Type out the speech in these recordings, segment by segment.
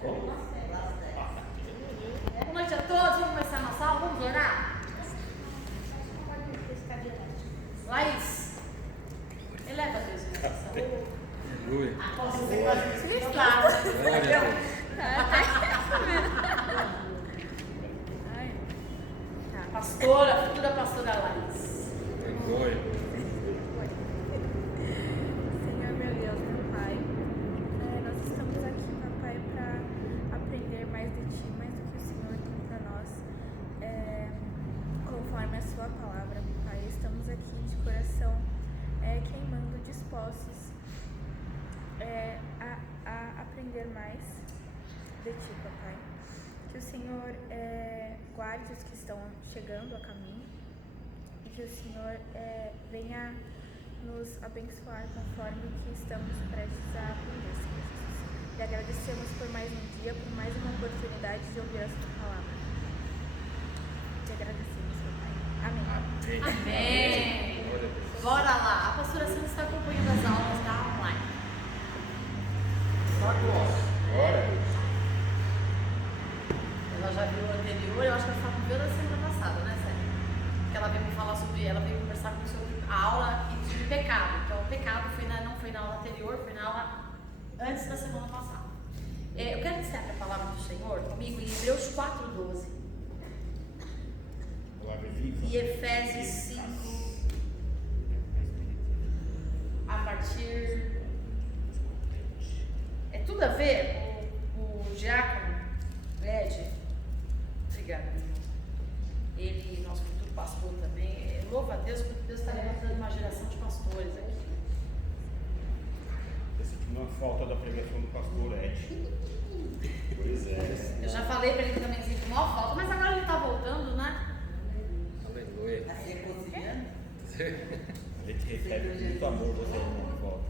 Boa noite a todos, vamos começar a nossa aula, vamos orar? Laís, eleva a Deus em oração. Aleluia. Posso ser quase claro. Pastora, futura pastora Laís. Aleluia. Senhor, meu Deus, meu Pai, nós estamos aqui, papai, para aprender mais de Ti, mais do que o Senhor tem para nós, conforme a Sua palavra, Pai. Estamos aqui de coração queimando, dispostos a aprender mais de Ti, papai. Que o Senhor guarde os que estão chegando a caminho e que o Senhor venha nos abençoar conforme que estamos prestes a aprender, Senhor Jesus. E agradecemos por mais um dia, por mais uma oportunidade de ouvir a Sua palavra. Te agradecemos, meu Pai. Amém. Amém. Bora lá. A pastora Sandra está acompanhando as aulas da online. Bora. Ela já viu o anterior, eu acho que ela estava vendo a semana passada, né, Sérgio? Que ela veio me falar sobre, ela veio conversar comigo sobre a aula e sobre pecado. Então, o pecado não foi na aula anterior, foi na aula antes da semana passada. Eu quero que você abra a palavra do Senhor comigo em Hebreus 4:12 e Efésios 5, a partir... É tudo a ver com o diácono Ed. Obrigada, meu irmão. Ele, nosso futuro pastor também. Louva a Deus, porque Deus está levantando uma geração de pastores aqui. Eu senti uma falta da pregação do pastor Ed. Pois é. Eu já falei para ele também sinto maior falta, mas agora ele está voltando, né? Aleluia. Está se reconciliando. A gente recebe muito amor do irmão de volta.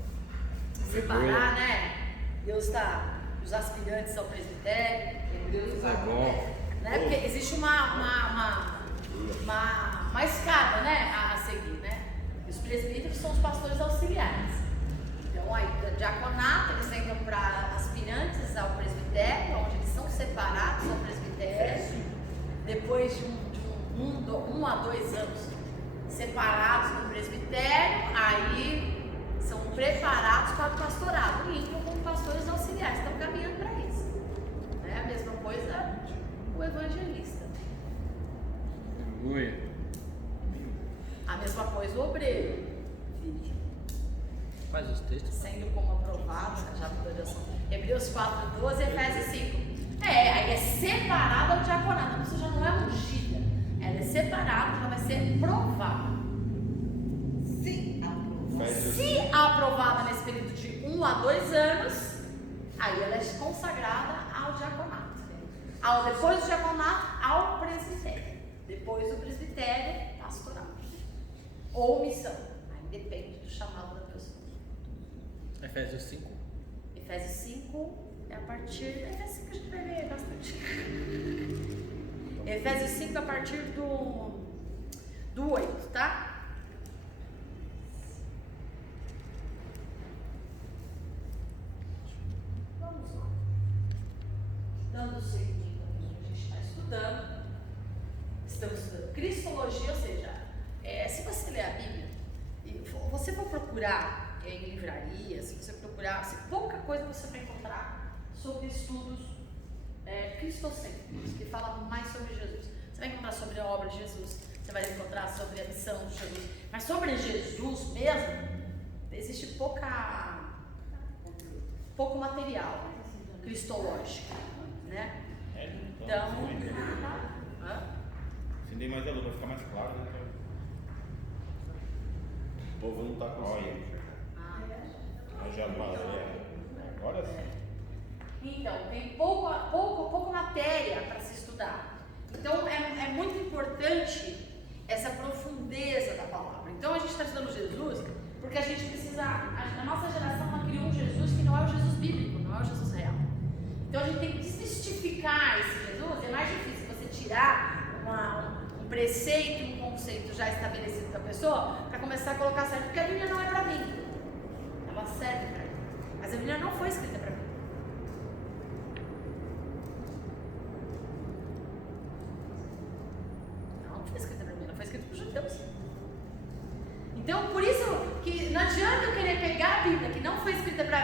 Separar, né? Deus está. Os aspirantes ao presbitério. Deus é bom. Né? Porque existe uma escada, né, a seguir, né? Os presbíteros são os pastores auxiliares. Então, aí, o diaconato, eles entram para aspirantes ao presbitério, onde eles são separados ao presbitério, depois de um a 2 anos separados no presbitério, aí são preparados para o pastorado e entram como pastores auxiliares, estão caminhando para isso. Né? A mesma coisa o evangelista. Aleluia. A mesma coisa o obreiro. Faz os textos. Sendo como aprovado, já por oração. Hebreus 4:12 e Efésios 5. Aí é separada do diaconato. A pessoa já não é ungida. Ela é separada, ela vai ser provada. Se aprovada nesse período de 1 a 2 anos, aí ela é consagrada ao diaconato. Depois do diaconato, ao presbitério. Depois do presbitério, pastoral. Ou missão. Aí depende do chamado da pessoa. Efésios 5. Efésios 5 é a partir... Efésios 5 a gente vai ver bastante. Efésios 5 a partir do 8, tá? Vamos lá. Dando seguimento ao que a gente está estudando. Estamos estudando Cristologia, ou seja, se você ler a Bíblia, e você for procurar em livrarias, se você procurar, pouca coisa você vai encontrar sobre estudos cristocêntricos, que falam mais sobre Jesus. Você vai encontrar sobre a obra de Jesus, você vai encontrar sobre a missão de Jesus, mas sobre Jesus mesmo, existe pouco material cristológico, né? Então, acender mais a luz, vai ficar mais claro, né? O povo não está conseguindo. Já agora sim. Então, tem pouco matéria para se estudar. Então, é muito importante essa profundeza da palavra. Então, a gente está estudando Jesus porque a gente precisa... A nossa geração ela criou um Jesus que não é o Jesus bíblico, não é o Jesus real. Então, a gente tem que desmistificar esse Jesus. É mais difícil você tirar um preceito, um conceito já estabelecido da pessoa para começar a colocar certo, porque a Bíblia não é para mim. Ela serve para mim. Mas a Bíblia não foi escrita para mim.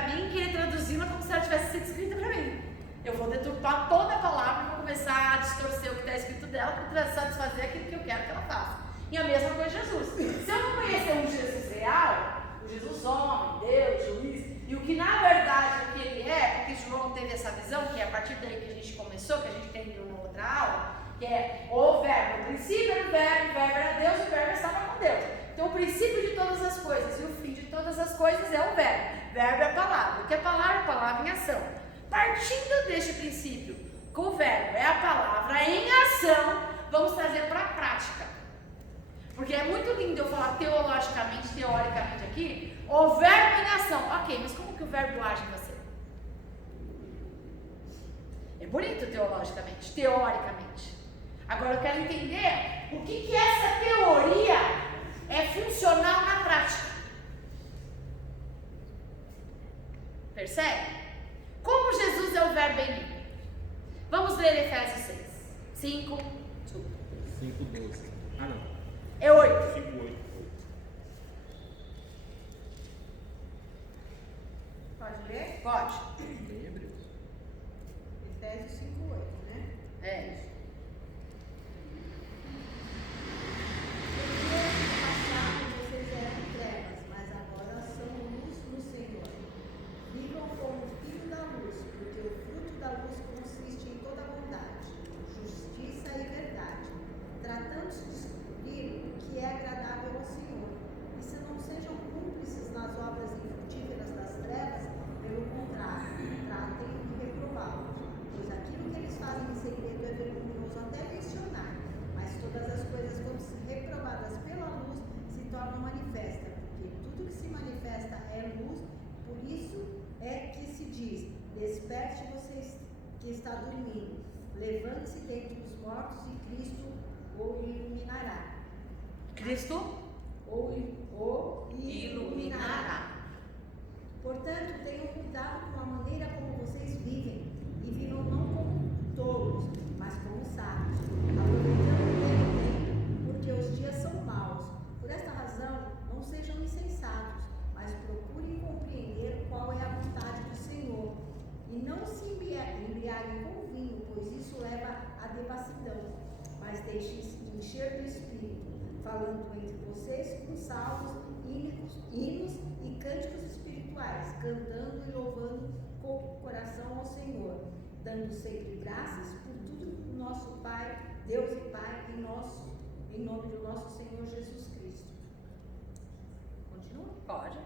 mim, querer traduzi-la como se ela tivesse sido escrita para mim. Eu vou deturpar toda a palavra e vou começar a distorcer o que está escrito dela para satisfazer aquilo que eu quero que ela faça. E a mesma coisa Jesus. Se eu não conhecer um Jesus real, o Jesus homem, Deus, juiz, e o que na verdade o que ele é, porque João teve essa visão, que é a partir daí que a gente começou, que a gente tem numa outra aula, que é o verbo. No princípio era o verbo era Deus e o verbo estava com Deus. Então o princípio de todas as coisas e o fim de todas as coisas é o verbo. Verbo é a palavra. O que é palavra? Palavra em ação. Partindo deste princípio, que o verbo é a palavra em ação, vamos trazer para a prática. Porque é muito lindo eu falar teologicamente, teoricamente aqui, o verbo em ação. Ok, mas como que o verbo age em você? É bonito teologicamente, teoricamente. Agora eu quero entender o que essa teoria é funcional na prática. Percebe? Como Jesus é o verbo em mim? Vamos ler Efésios 6. 5, 5:12. Ah, não. É 8. 5:8. Pode ler? Pode. Bem Hebreus. Efésios 5:8, né? É. Porque no passado vocês eram trevas, mas agora são luz no Senhor. Vivam como filho da luz, porque o fruto da luz consiste em toda bondade, justiça e verdade, tratando-se de descobrir o que é agradável ao Senhor. E se não sejam cúmplices nas obras infrutíferas das trevas, pelo contrário, tratem de reprová-los, pois aquilo que eles fazem em segredo é vergonhoso até mencionar, mas todas as coisas, quando reprovadas pela luz, se tornam manifestas, porque tudo que se manifesta é luz, por isso é que se diz: desperte você que está dormindo, levante-se dentre os mortos e Cristo o iluminará. Cristo O iluminará. Portanto, tenham cuidado com a maneira como vocês vivem, e vivam não como tolos, mas como sábios, aproveitando bem o tempo, porque os dias são maus. Por esta razão, não sejam insensatos, mas procurem compreender qual é a vontade do Senhor. E não se embriaguem com vinho, pois isso leva à devassidão, mas deixem-se encher do Espírito, falando entre vocês com salmos, hinos e cânticos espirituais, cantando e louvando com o coração ao Senhor, dando sempre graças por tudo do nosso Pai, Deus e Pai, em nome do nosso Senhor Jesus Cristo. Continua? Pode.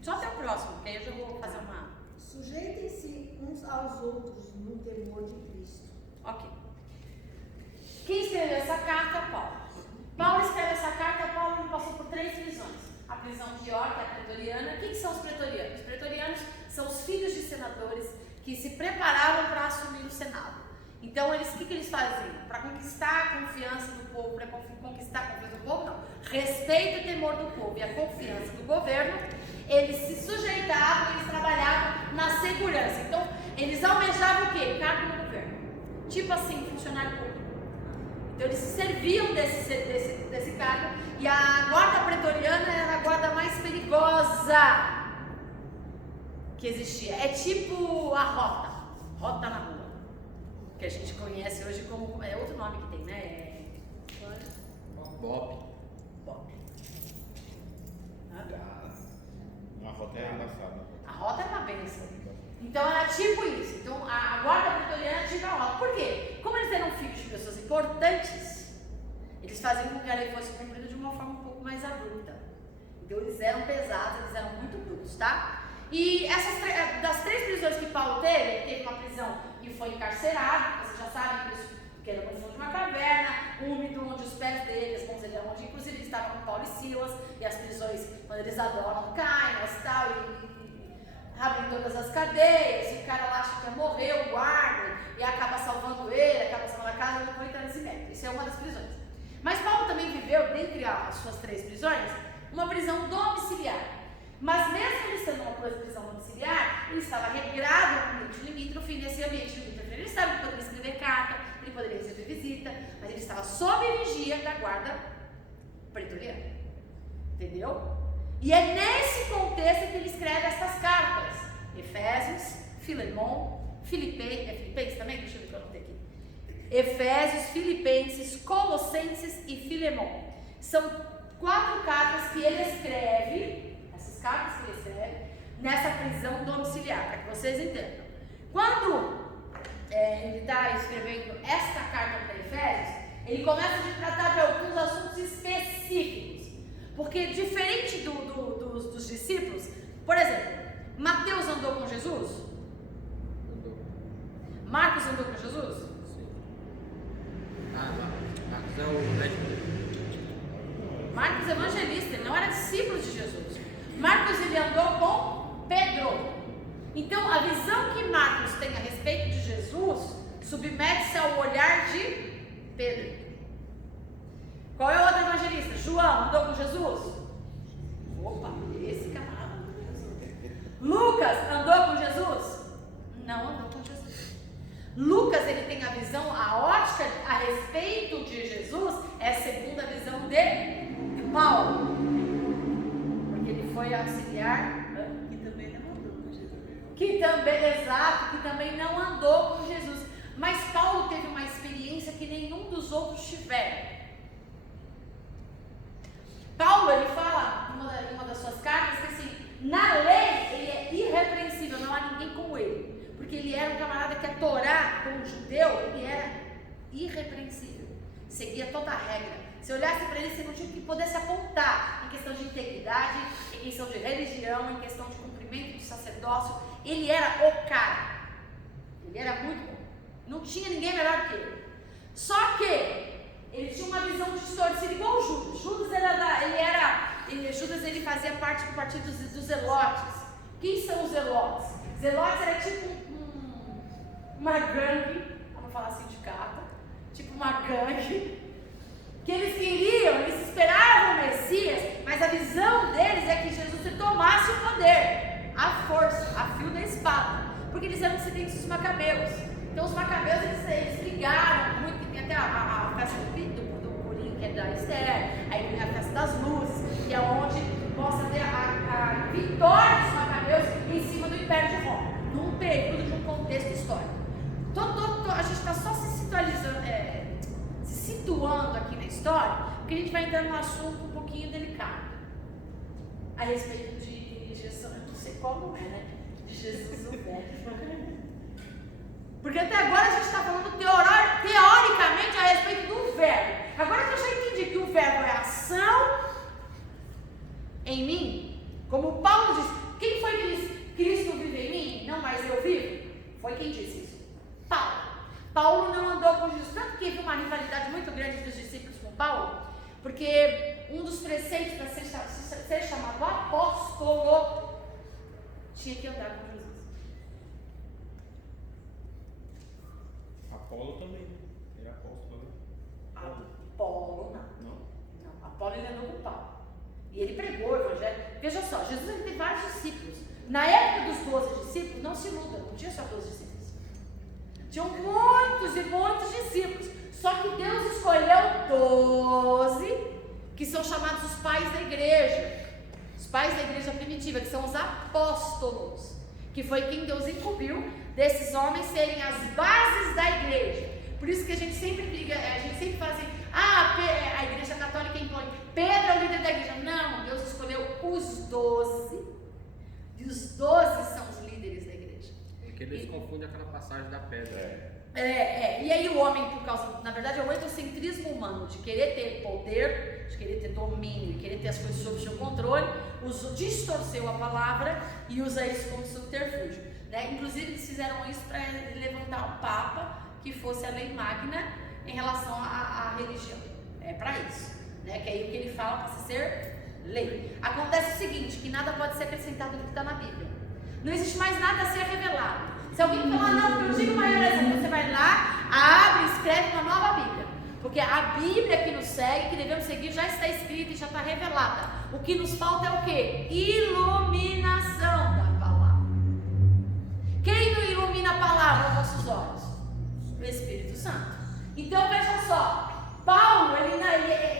Só até o próximo, que aí eu já vou fazer uma... Sujeitem-se uns aos outros no temor de Cristo. Ok. Quem escreveu essa carta? Paulo. Paulo escreve essa carta, Paulo passou por 3 prisões. A prisão pior, que é a pretoriana. O que são os pretorianos? Os pretorianos são os filhos de senadores que se preparavam para assumir o Senado. Então, o que eles faziam? Para conquistar a confiança do povo, para conquistar a confiança do povo, não. Respeito e temor do povo e a confiança do governo, eles se sujeitavam, eles trabalhavam na segurança. Então, eles almejavam o quê? Cargo no governo. Tipo assim, funcionário público. Então, eles se serviam desse cargo, e a guarda pretoriana era a guarda mais perigosa que existia. É tipo a rota na rua, que a gente conhece hoje como, é outro nome que tem, né? Bop. A rota é embaçada. A rota é uma bênção. Então era tipo isso. Então a guarda pretoriana tinha a rota. Por quê? Como eles eram filhos de pessoas importantes, eles faziam com que a lei fosse cumprida de uma forma um pouco mais abrupta. Então eles eram pesados, eles eram muito brutos, tá? E das 3 prisões que Paulo teve, ele teve uma prisão e foi encarcerado. Vocês já sabem disso, que era no fundo de uma caverna, úmido, onde os pés dele, as mãos dele, onde inclusive eles estavam com Paulo e Silas, e as prisões, quando eles adoram, caem, e tal, e abrem todas as cadeias, e o cara lá acha que morreu, o guarda, e acaba salvando ele, acaba salvando a casa, não vou entrar nesse mérito. Isso é uma das prisões. Mas Paulo também viveu, dentre as suas 3 prisões, uma prisão domiciliar. Mas mesmo ele estando numa prisão domiciliar, ele estava regrado no ambiente limítrofe, e nesse ambiente limítrofe ele sabe que poderia escrever carta, ele poderia receber visita, mas ele estava sob vigia da guarda pretoriana. Entendeu? E é nesse contexto que ele escreve essas cartas. Efésios, Filemon, Filipenses também? Deixa eu ver o que eu anotei aqui. Efésios, Filipenses, Colossenses e Filemon. São 4 cartas que ele escreve, essas cartas que ele escreve, nessa prisão domiciliar, para que vocês entendam. Quando ele está escrevendo esta carta para Efésios, ele começa a tratar de alguns assuntos específicos. Porque diferente dos discípulos, por exemplo, Mateus andou com Jesus? Andou. Marcos andou com Jesus? Sim. Marcos é o médico. Marcos evangelista, ele não era discípulo de Jesus. Marcos ele andou com Pedro. Então a visão que Marcos tem a respeito de Jesus submete-se ao olhar de Pedro. Qual é o outro evangelista? João andou com Jesus? Opa, esse camarada andou com Jesus. Lucas andou com Jesus? Não andou com Jesus. Lucas ele tem a visão, a ótica a respeito de Jesus é segundo a visão de Paulo, porque ele foi auxiliar Que também não andou com Jesus. que também não andou com Jesus. Mas Paulo teve uma experiência que nenhum dos outros tiveram. Paulo ele fala em uma das suas cartas que assim, na lei ele é irrepreensível, não há ninguém como ele, porque ele era um camarada que a Torá, como judeu, ele era irrepreensível, seguia toda a regra. Se olhasse para ele, você não tinha que poder se apontar em questão de integridade, em questão de religião, em questão de cumprimento do sacerdócio. Ele era o cara, ele era muito bom, não tinha ninguém melhor que ele. Só que ele tinha uma visão distorcida, igual o Judas. Judas ele fazia parte do partido dos Zelotes. Quem são os Zelotes? Zelotes era tipo uma gangue, vamos falar sindicato, tipo uma gangue, que eles esperavam o Messias, mas a visão deles é que Jesus tomasse o poder, a força, a fio da espada, porque eles eram descendentes dos macabeus. Então os macabeus eles brigaram muito, tem até a festa do Purim, que é da Esther, aí tem a festa das luzes, que é onde mostra a vitória dos macabeus em cima do Império de Roma, num período de um contexto histórico. A gente está só se situando aqui na história, porque a gente vai entrar num assunto um pouquinho delicado a respeito de Jesus, eu não sei como é, né? De Jesus o Verbo. Porque até agora a gente está falando teoricamente a respeito do verbo. Agora que eu já entendi que o verbo é ação em mim, como Paulo diz, quem foi que disse, Cristo vive em mim, não mais eu vivo? Foi quem disse isso? Paulo. Paulo não andou com Jesus, tanto que havia uma rivalidade muito grande dos discípulos com Paulo, porque um dos preceitos para ser chamado apóstolo tinha que andar com Jesus. Apolo também, ele é apóstolo, né? Apolo não, Apolo ele andou com Paulo, e ele pregou o evangelho. Veja só, Jesus ele tem vários discípulos. Na época dos 12 discípulos, não se iluda, não tinha só 12 discípulos, tinham muitos e muitos discípulos, só que Deus escolheu 12, que são chamados os pais da igreja, os pais da igreja primitiva, que são os apóstolos, que foi quem Deus incumbiu desses homens serem as bases da igreja. Por isso que a gente sempre briga, a gente sempre fala assim, a igreja católica impõe, Pedro é o líder da igreja. Não, Deus escolheu os 12, e os 12 são os líderes da igreja. Porque eles confundem aquela passagem da pedra. E aí o homem, por causa, na verdade é o egocentrismo humano, de querer ter poder, de querer ter domínio, de querer ter as coisas sob seu controle, distorceu a palavra e usa isso como subterfúgio. Inclusive eles fizeram isso para levantar um papa que fosse a lei magna em relação à religião. É para isso, que aí o que ele fala passa a ser lei. Acontece o seguinte, que nada pode ser acrescentado do que está na Bíblia. Não existe mais nada a ser revelado. Se alguém falar, não, porque eu digo uma heresia, você vai lá, abre e escreve uma nova Bíblia. Porque a Bíblia que nos segue, que devemos seguir, já está escrita e já está revelada. O que nos falta é o quê? Iluminação da palavra. Quem não ilumina a palavra aos nossos olhos? O Espírito Santo. Então veja só, Paulo,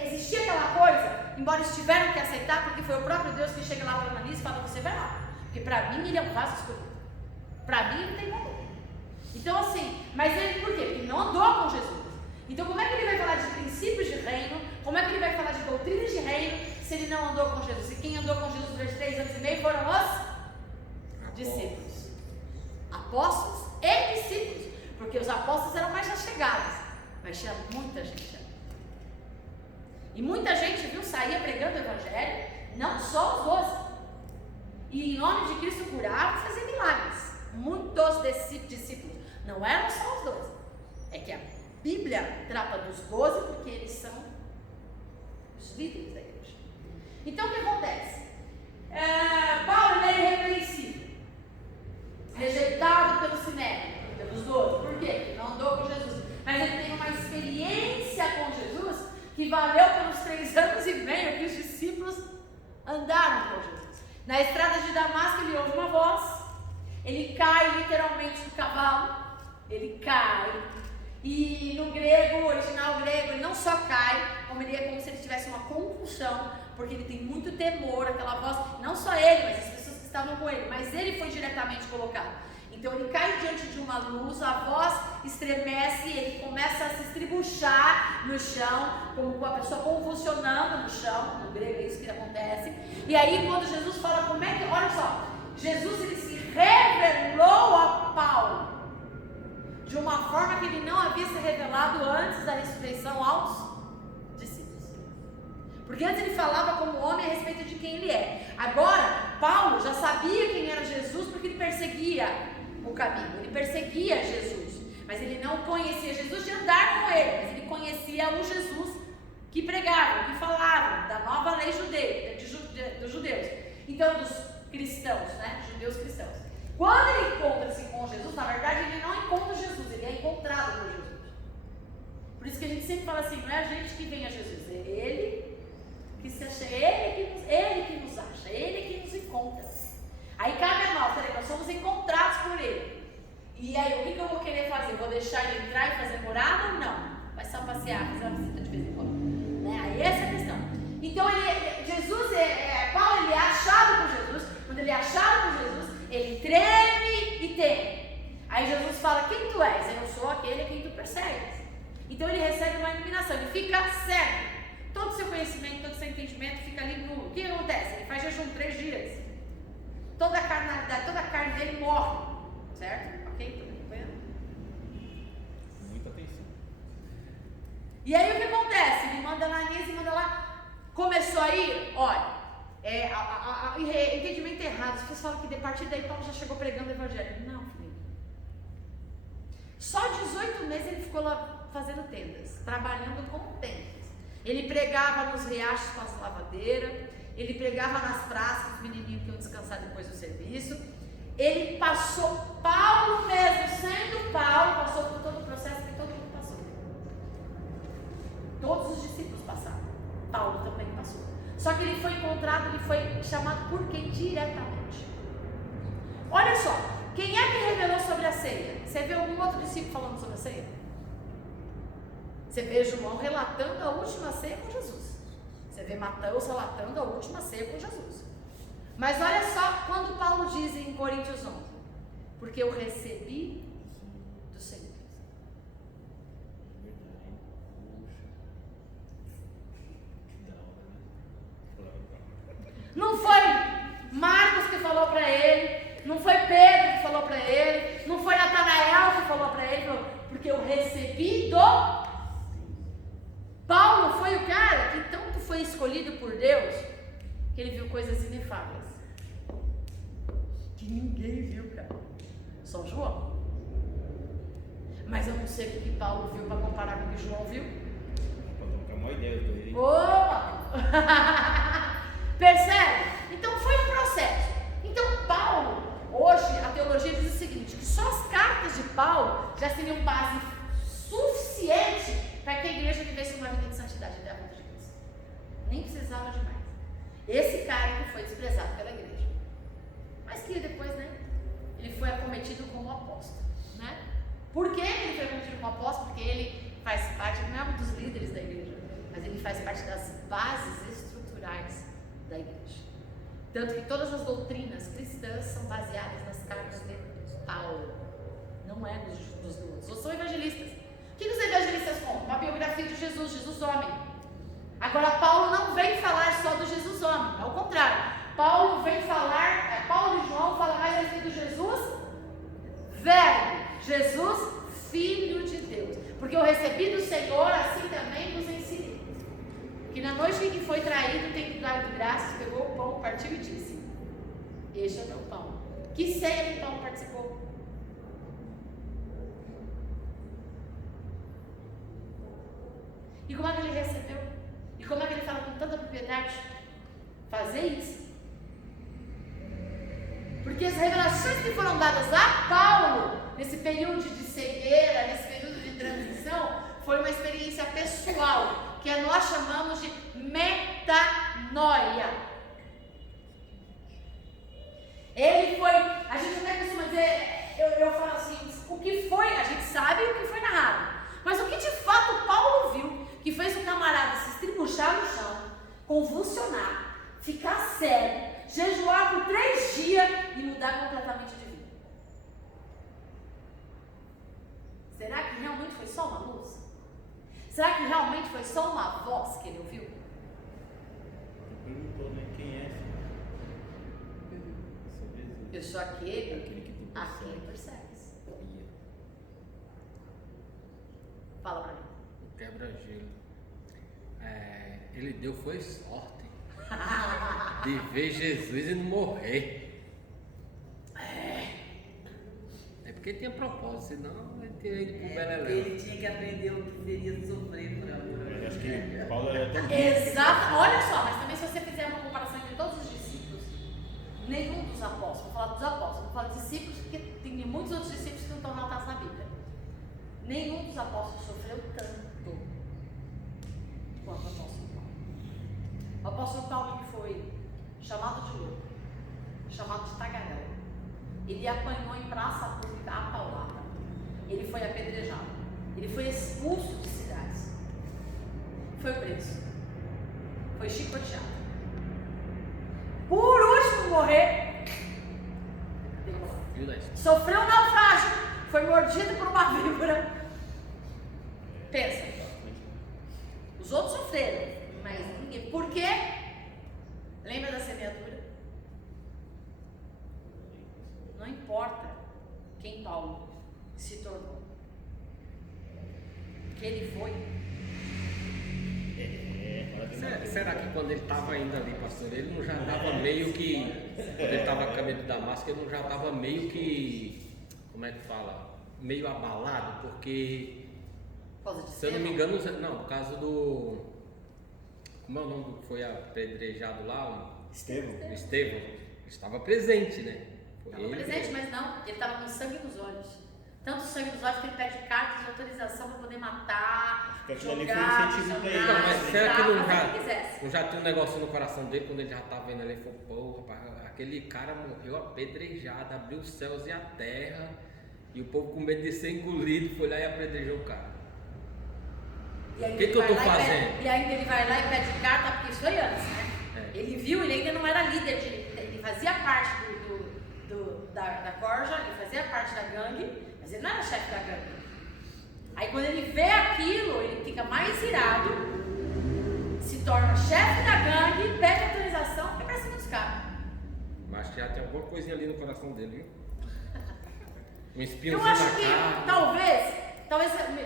existia aquela coisa, embora eles tiveram que aceitar, porque foi o próprio Deus que chega lá para Ananias e fala: você vai lá, porque para mim ele é um vaso escolhido, para mim ele tem valor. Então assim, mas ele por quê? Porque não andou com Jesus. Então como é que ele vai falar de princípios de reino, como é que ele vai falar de doutrinas de reino, se ele não andou com Jesus? E quem andou com Jesus durante 3 anos e meio foram os discípulos, apóstolos e discípulos, porque os apóstolos eram mais chegados, mas tinha muita gente ali. E muita gente, viu, saía pregando o evangelho, não só os 12, e em nome de Cristo curava e fazia milagres. Muitos discípulos, não eram só os 12, é que a Bíblia trata dos 12 porque eles são os líderes da igreja. Então o que acontece? Paulo é irrepreensível, rejeitado pelo Sinédrio, pelos 12, por quê? Porque não andou com Jesus, mas ele tem uma experiência com Jesus que valeu pelos 3 anos e meio que os discípulos andaram com Jesus. Na estrada de Damasco ele ouve uma voz, ele cai literalmente do cavalo, ele cai, e no grego, original grego, ele não só cai, como ele é como se ele tivesse uma convulsão, porque ele tem muito temor, aquela voz, não só ele, mas as pessoas que estavam com ele, mas ele foi diretamente colocado. Então ele cai diante de uma luz, a voz estremece, ele começa a se estribuchar no chão, como uma pessoa convulsionando no chão, no grego é isso que acontece. E aí quando Jesus fala, como é que, olha só, Jesus ele se revelou a Paulo de uma forma que ele não havia se revelado antes da ressurreição aos discípulos. Porque antes ele falava como homem a respeito de quem ele é. Agora, Paulo já sabia quem era Jesus porque ele perseguia o caminho, ele perseguia Jesus, mas ele não conhecia Jesus de andar com ele, mas ele conhecia o Jesus que pregava, que falava da nova lei judeia, dos judeus, então dos cristãos, né, judeus cristãos. Quando ele encontra-se com Jesus, na verdade ele não encontra Jesus, ele é encontrado por Jesus. Por isso que a gente sempre fala assim, não é a gente que vem a Jesus, é ele que se acha, ele que nos acha, ele que nos encontra. Aí cabe a nós, nós somos encontrados por ele. E aí, o que eu vou querer fazer? Vou deixar ele entrar e fazer morada ou não? Vai só passear, fazer uma visita de vez em quando. Né? Aí essa é a questão. Então, Jesus, Paulo, ele é achado por Jesus. Quando ele é achado por Jesus, ele treme e teme. Aí Jesus fala, quem tu és? Eu sou aquele a quem tu persegues. Então, ele recebe uma iluminação, ele fica cego. Todo o seu conhecimento, todo o seu entendimento fica ali nulo. O que acontece? Ele faz jejum 3 dias. Toda a carnalidade, toda a carne dele morre, certo? Ok? Estou me acompanhando? Muita atenção. E aí o que acontece? Ele manda Ananias e manda lá. Começou aí, olha, entendimento errado. As pessoas falam que a partir daí Paulo já chegou pregando o evangelho. Não, filho. Só 18 meses ele ficou lá fazendo tendas, trabalhando com tendas. Ele pregava nos riachos com as lavadeiras. Ele pregava nas praças, os menininhos que iam descansar depois do serviço. Ele passou, Paulo mesmo, sendo Paulo, passou por todo o processo que todo mundo passou. Todos os discípulos passaram. Paulo também passou. Só que ele foi encontrado, ele foi chamado por quem? Diretamente. Olha só, quem é que revelou sobre a ceia? Você vê algum outro discípulo falando sobre a ceia? Você vê João relatando a última ceia com Jesus. Você vê Mateus relatando a última ceia com Jesus. Mas olha só quando Paulo diz em Coríntios 11, porque eu recebi do Senhor. Não foi Marcos que falou para ele, não foi Pedro que falou para ele, não foi Natanael que falou para ele, porque eu recebi do... Paulo foi o cara que tanto foi escolhido por Deus que ele viu coisas inefáveis que ninguém viu, cara, só João. Mas eu não sei o que Paulo viu para comparar com o que João viu. É uma ideia do rei. Percebe? Então foi um processo. Então Paulo, hoje a teologia diz o seguinte, que só as cartas de Paulo já seriam base suficiente para que a igreja vivesse uma vida de santidade até a volta de Cristo. Nem precisava de mais. Esse cara que foi desprezado pela igreja, mas que depois, né, ele foi acometido como apóstolo, né? Por que ele foi acometido como apóstolo? Porque ele faz parte, não é um dos líderes da igreja, mas ele faz parte das bases estruturais escriturais da igreja. Tanto que todas as doutrinas cristãs são baseadas nas cartas de Paulo, não é dos outros. Ou são evangelistas. O que os evangelistas contam? Uma biografia de Jesus, Jesus homem. Agora, Paulo não vem falar só do Jesus homem, ao contrário. Paulo e João falam mais a respeito do Jesus Verbo, Jesus Filho de Deus. Porque eu recebi do Senhor, assim também vos ensinei. Que na noite em que foi traído, tendo dado graças, pegou o pão, partiu e disse: este é o meu pão. Que ceia de pão participou? E como é que ele recebeu? E como é que ele fala com tanta propriedade? Fazer isso. Porque as revelações que foram dadas a Paulo, nesse período de cegueira, nesse período de transição, foi uma experiência pessoal, que nós chamamos de metanoia. Ele foi, a gente até costuma dizer, eu falo assim, o que foi, a gente sabe o que foi narrado, mas o que de fato Paulo viu, que fez o camarada se estribuchar no chão, convulsionar, ficar sério, jejuar por 3 dias e mudar completamente de vida. Será que realmente foi só uma luz? Será que realmente foi só uma voz que ele ouviu? Perguntou, né? Quem é esse? Eu sou aquele que tu a quem persegues. Fala pra mim. O quebra-gelo. Ele deu foi sorte de ver Jesus e não morrer. É porque tinha propósito, senão ele tinha ido pro Beleléu. Ele tinha que aprender o que seria sofrer por amor. Eu acho que Paulo era tão Exato, olha só, mas também se você fizer uma comparação entre todos os discípulos, nenhum dos apóstolos, vou falar dos apóstolos, vou falar dos discípulos, porque tem muitos outros discípulos que não estão relatados na Bíblia. Nenhum dos apóstolos sofreu tanto quanto o apóstolo Paulo. O apóstolo Paulo, que foi chamado de louco, chamado de tagarela, ele apanhou em praça pública a paulada, ele foi apedrejado, ele foi expulso de cidades, foi preso, foi chicoteado, por último morrer, sofreu um naufrágio, foi mordido por uma víbora. Pensa, os outros sofreram, mas ninguém. Por quê? Lembra da semeadura? Não importa quem Paulo se tornou, que ele foi. Será que quando ele estava indo ali, pastor, ele não já estava meio que, quando ele estava a caminho de Damasco, ele não já estava meio que, como é que fala? Meio abalado, porque, se eu não me engano, não, por causa do, como é o nome do que foi apedrejado lá? Estevão, estava presente, né? Estava presente, mas não, ele estava com sangue nos olhos. Tanto sangue nos olhos que ele pede cartas de autorização para poder matar, jogar, mas será que não já tinha um negócio no coração dele quando ele já estava vendo ali? Ele falou, pô, rapaz, aquele cara morreu apedrejado, abriu os céus e a terra, e o povo com medo de ser engolido foi lá e apedrejou o cara. O que eu estou fazendo? E ainda ele vai lá e pede carta, porque isso foi antes, né? Ele viu, ele ainda não era líder, ele fazia parte da corja, ele fazia parte da gangue, mas ele não era chefe da gangue. Aí quando ele vê aquilo, ele fica mais irado, se torna chefe da gangue, pede autorização e é pra cima dos caras. Mas já tem alguma coisinha ali no coração dele, viu? Um Eu espinhozinho acho na que cara.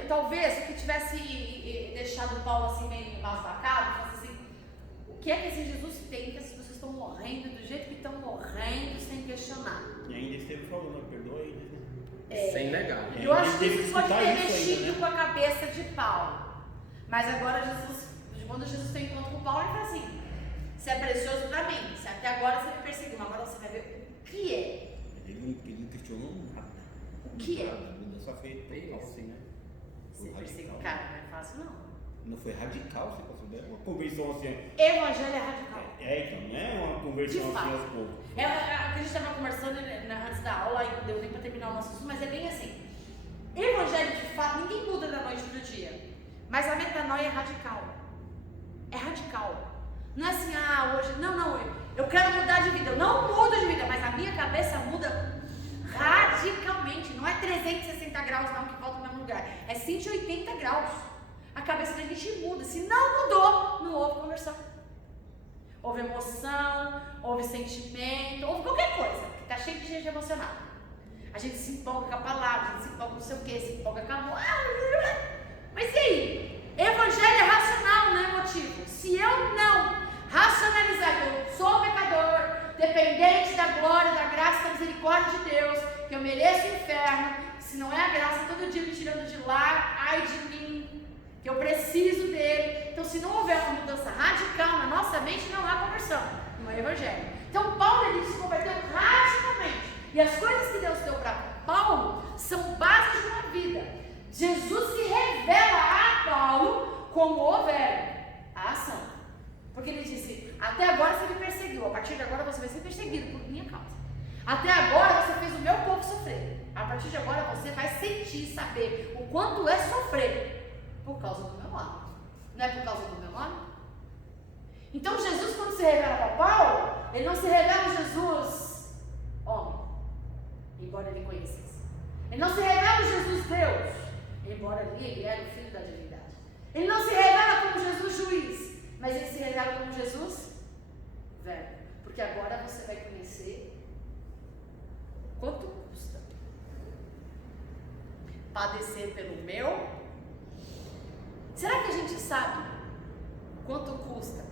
talvez o que tivesse deixado Paulo assim meio embasbacado, fosse assim, o que é que esse Jesus tem que as pessoas estão morrendo do jeito que estão morrendo sem questionar? E ainda esteve falando, perdoa eles, né? Sem negar. Eu acho que teve isso que pode escutar ter isso mexido ainda, né? com a cabeça de Paulo. Mas agora quando Jesus tem encontro com Paulo, ele fala assim, você é precioso para mim, se até agora você me perseguiu, mas agora você vai ver o que é. Ele não questionou nada. O que é? Ele só fez total assim, né? Você perseguiu, cara, não é fácil não. Não foi radical, você considera? Uma conversão assim. Evangelho é radical. Então, não é uma conversão De assim fato. aos poucos. A gente estava conversando antes da aula, e não deu nem para terminar o nosso assunto, mas é bem assim. Evangelho de fato, ninguém muda da noite para o dia. Mas a metanoia é radical. É radical. Não é assim, hoje, não, eu quero mudar de vida. Eu não mudo de vida, mas a minha cabeça muda radicalmente. Não é 360 graus não que volta no mesmo lugar. É 180 graus. A cabeça da gente muda. Se não mudou, não houve conversão. Houve emoção, houve sentimento, houve qualquer coisa. Que está cheio de gente emocionada. A gente se empolga com a palavra, a gente se empolga com não sei o que, se empolga com a amor. Mas e aí? Evangelho é racional, não é emotivo. Se eu não racionalizar que eu sou pecador, dependente da glória, da graça, da misericórdia de Deus, que eu mereço o inferno, se não é a graça todo dia me tirando de lá, ai de mim, que eu preciso dele. Então, se não houver uma mudança radical na nossa mente, não há conversão, não é evangelho. Então, Paulo ele se converteu radicalmente. E as coisas que Deus deu para Paulo são bases de uma vida. Jesus se revela a Paulo como o verbo, a ação. Porque ele disse, até agora você me perseguiu, a partir de agora você vai ser perseguido por minha causa. Até agora você fez o meu povo sofrer. A partir de agora você vai sentir, saber o quanto é sofrer por causa do meu nome. Não é por causa do meu nome? Então Jesus, quando se revela para Paulo, ele não se revela o Jesus homem, embora ele conhecesse. Ele não se revela o Jesus Deus, embora ele era o Filho da divindade. Ele não se revela como Jesus juiz, mas ele se revela como Jesus verbo. Porque agora você vai conhecer quanto custa padecer pelo meu. Será que a gente sabe quanto custa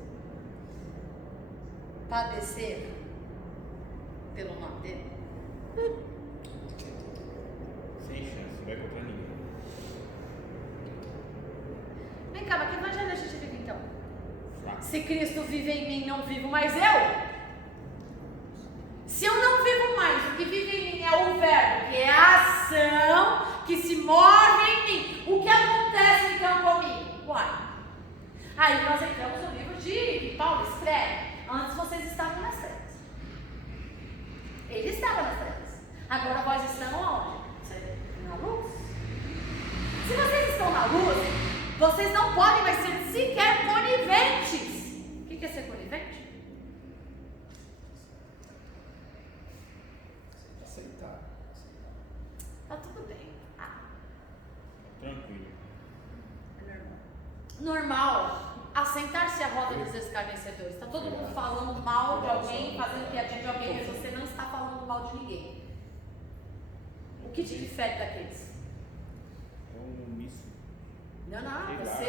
padecer pelo nome dele? Sem chance, não vai encontrar ninguém. Vem cá, mas que evangelho a gente vive então? Fraco. Se Cristo vive em mim, não vivo mais eu. Se eu não vivo mais, o que vive em mim é o verbo, que é a ação que se move em mim. O que acontece então comigo? Uai. Aí nós entramos no livro de Paulo escreve. Antes vocês estavam nas trevas. Ele estava nas trevas. Agora vós estão aonde? Na luz. Se vocês estão na luz, vocês não podem mais ser sequer coniventes. O que é ser conivente? Aceitar. Tá tudo bem. Tranquilo. Normal. Assentar-se à roda dos escarnecedores. Está todo mundo falando mal de alguém, fazendo piadinha de alguém, mas você não está falando mal de ninguém. O que te difere daqueles? É um misto. Não, você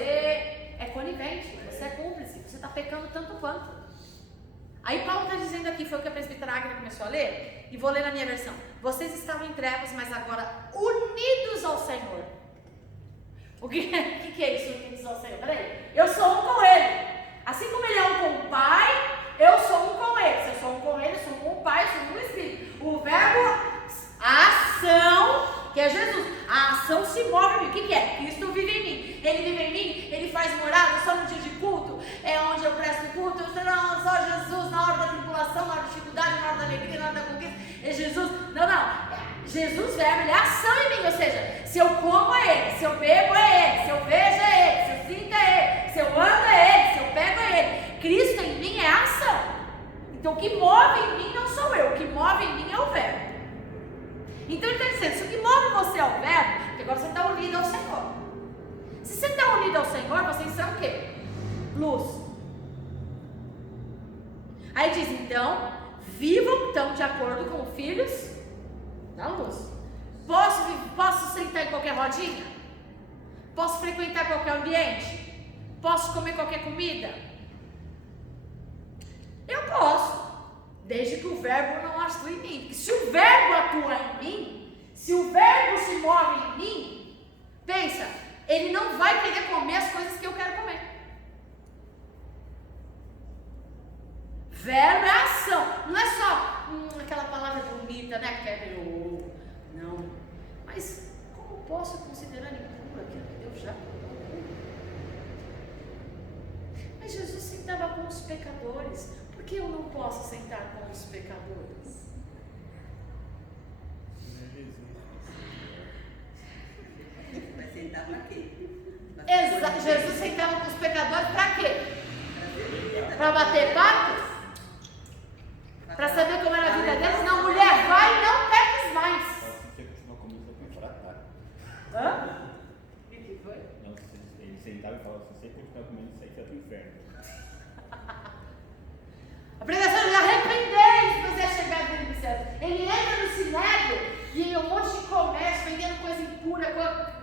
é conivente, você é cúmplice, você está pecando tanto quanto. Aí Paulo está dizendo aqui, foi o que a presbítera Águeda começou a ler, e vou ler na minha versão. Vocês estavam em trevas, mas agora unidos ao Senhor. O que é isso, unidos ao Senhor? Peraí, eu sou um com Ele. Assim como Ele é um com o Pai, eu sou um com Ele. Se eu sou um com Ele, eu sou um com o Pai, eu sou um com o Espírito. O verbo, a ação, que é Jesus. A ação se move em mim. O que é? Cristo vive em mim. Ele vive em mim, Ele faz morada só no dia de culto. É onde eu presto culto. Eu sei, não, só Jesus na hora da tribulação, na hora da dificuldade, na hora da alegria, na hora da conquista. É Jesus. Não. Jesus verbo, Ele é ação em mim. Ou seja, se eu como é Ele, se eu bebo é Ele, se eu vejo é Ele, se eu sinto é Ele, se eu ando é Ele, se eu pego é Ele. Cristo em mim é ação. Então o que move em mim não sou eu, o que move em mim é o verbo. Então ele está dizendo, se o que move você é o verbo, porque agora você está unido ao Senhor. Se você está unido ao Senhor, vocês são o quê? Luz. Aí diz, então, vivam então de acordo com filhos da luz. Posso sentar em qualquer rodinha? Posso frequentar qualquer ambiente? Posso comer qualquer comida? Eu posso, desde que o verbo não atue em mim. Porque se o verbo atua em mim, se o verbo se move em mim, pensa, ele não vai querer comer as coisas que eu quero comer. Verbo é ação, não é só aquela palavra bonita, né? Que é não. Mas como posso considerar impura aquilo que Deus já colocou? Mas Jesus sentava com os pecadores. Por que eu não posso sentar com os pecadores? Vai sentar pra quê? Jesus sentava com os pecadores para quê? Para bater papo? Para saber como era a vida deles? Não, mulher, vai e não peques mais. Você continua comendo, você vai fracar. Hã? O que foi? Não, ele sentava e falava, se você continuar comendo isso aí, você vai pro inferno. A pregação de arrepender, depois é chegar dentro do céu. Ele entra no sinédrio e um monte de comércio, vendendo coisa impura,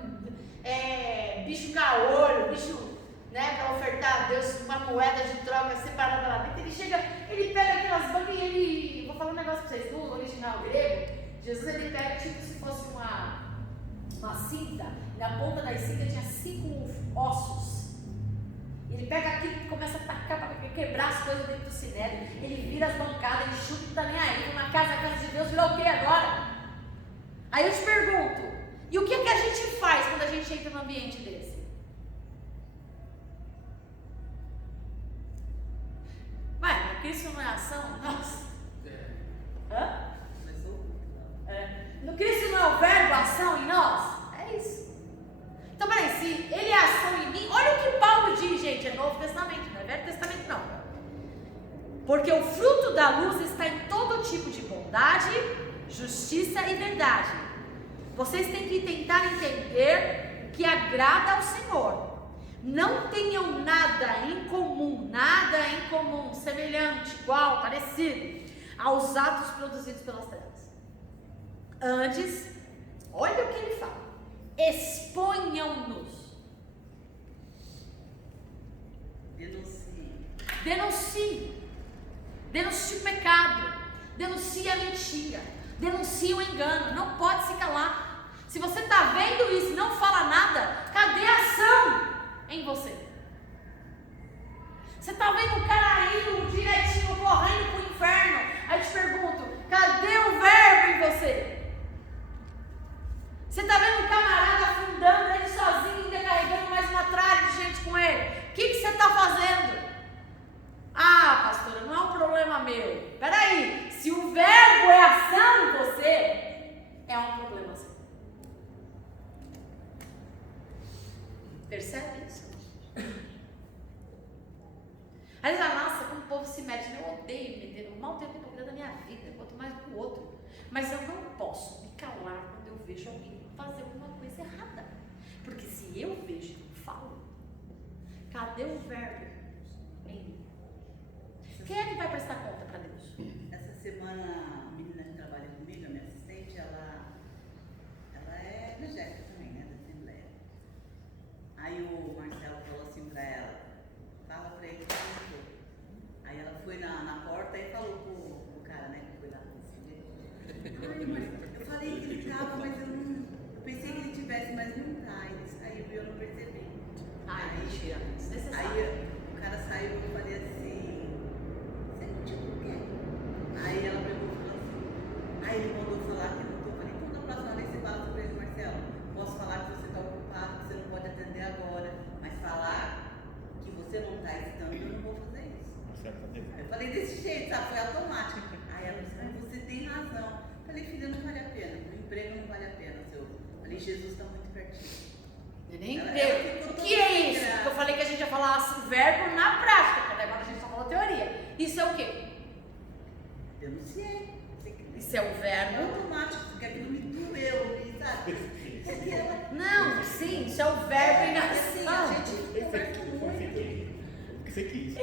bicho caolho, bicho, né, para ofertar a Deus uma moeda de troca separada lá dentro. Ele chega, ele pega aquelas bancas e ele, vou falar um negócio para vocês, no original grego, Jesus ele pega tipo se fosse uma cinta, e na ponta da cinta tinha 5 ossos. Ele pega aquilo e começa a tacar para quebrar as coisas dentro do sinédrio. Ele vira as bancadas, ele chuta, não está nem aí. Uma casa, a casa de Deus, virou o que agora? Aí eu te pergunto, e o que é que a gente faz quando a gente entra num ambiente desse? Vai, no Cristo não é ação? Nossa. Hã? No Cristo não é o verbo ação em nós? É isso. Então, peraí, se ele é ação em mim, olha o que Paulo diz, gente, é Novo Testamento, não é Velho Testamento não. Porque o fruto da luz está em todo tipo de bondade, justiça e verdade. Vocês têm que tentar entender o que agrada ao Senhor. Não tenham nada em comum, semelhante, igual, parecido aos atos produzidos pelas trevas. Antes, olha o que ele fala. Exponham-nos. Denuncie o pecado. Denuncie a mentira. Denuncie o engano. Não pode se calar. Se você está vendo isso e não fala nada, cadê a ação em você? Você está vendo um cara indo direitinho, correndo para o inferno. Aí eu te pergunto, cadê o verbo em você? Você está vendo um camarada afundando ele sozinho, ainda carregando mais uma tralha de gente com ele. O que você está fazendo? Ah, pastora, não é um problema meu. Peraí, se o verbo é ação em você, é um problema seu. Percebe isso? Aí você fala, nossa, como o povo se mete, eu odeio me meter, eu mal tenho tempo da minha vida, quanto mais do outro. Mas eu não posso me calar quando eu vejo alguém fazer alguma coisa errada. Porque se eu vejo e não falo, cadê o verbo em mim? Quem é que vai prestar conta para Deus? Essa semana, a menina que trabalha comigo, a minha assistente, ela é evangélica também, né, da Assembleia. Aí o Marcelo falou assim pra ela, fala pra ele que ela foi. Aí ela foi na porta e falou pro cara, né, que foi lá receber. Eu falei que ele tava, mas eu pensei que ele tivesse, mas não tá. Ele saiu e eu não percebi. Ai, mentira, desnecessário. Aí o cara saiu e eu falei assim, você não tinha por quê? Aí ela pegou e falou assim, aí ele mandou falar que não tô. Eu falei, então da próxima vez você fala sobre ele, Marcelo, posso falar que você está ocupado, que você não pode atender agora, mas falar que você não está estando, eu não vou fazer isso. Eu falei desse jeito, sabe? Foi automático. Aí ela disse, mas você tem razão. Eu falei, filha, não vale a pena, o emprego não vale a pena, seu. Eu falei, Jesus está muito pertinho. Nem emprego. O que é isso? Porque eu falei que a gente ia falar assim, verbo na prática, porque agora a gente só falou teoria. Isso é o quê? Denunciei. Isso é o verbo. Automático, porque aquilo me doeu, sabe? Não, sim, isso é o verbo em Assim, a ação. gente conversa muito. O que você quis? É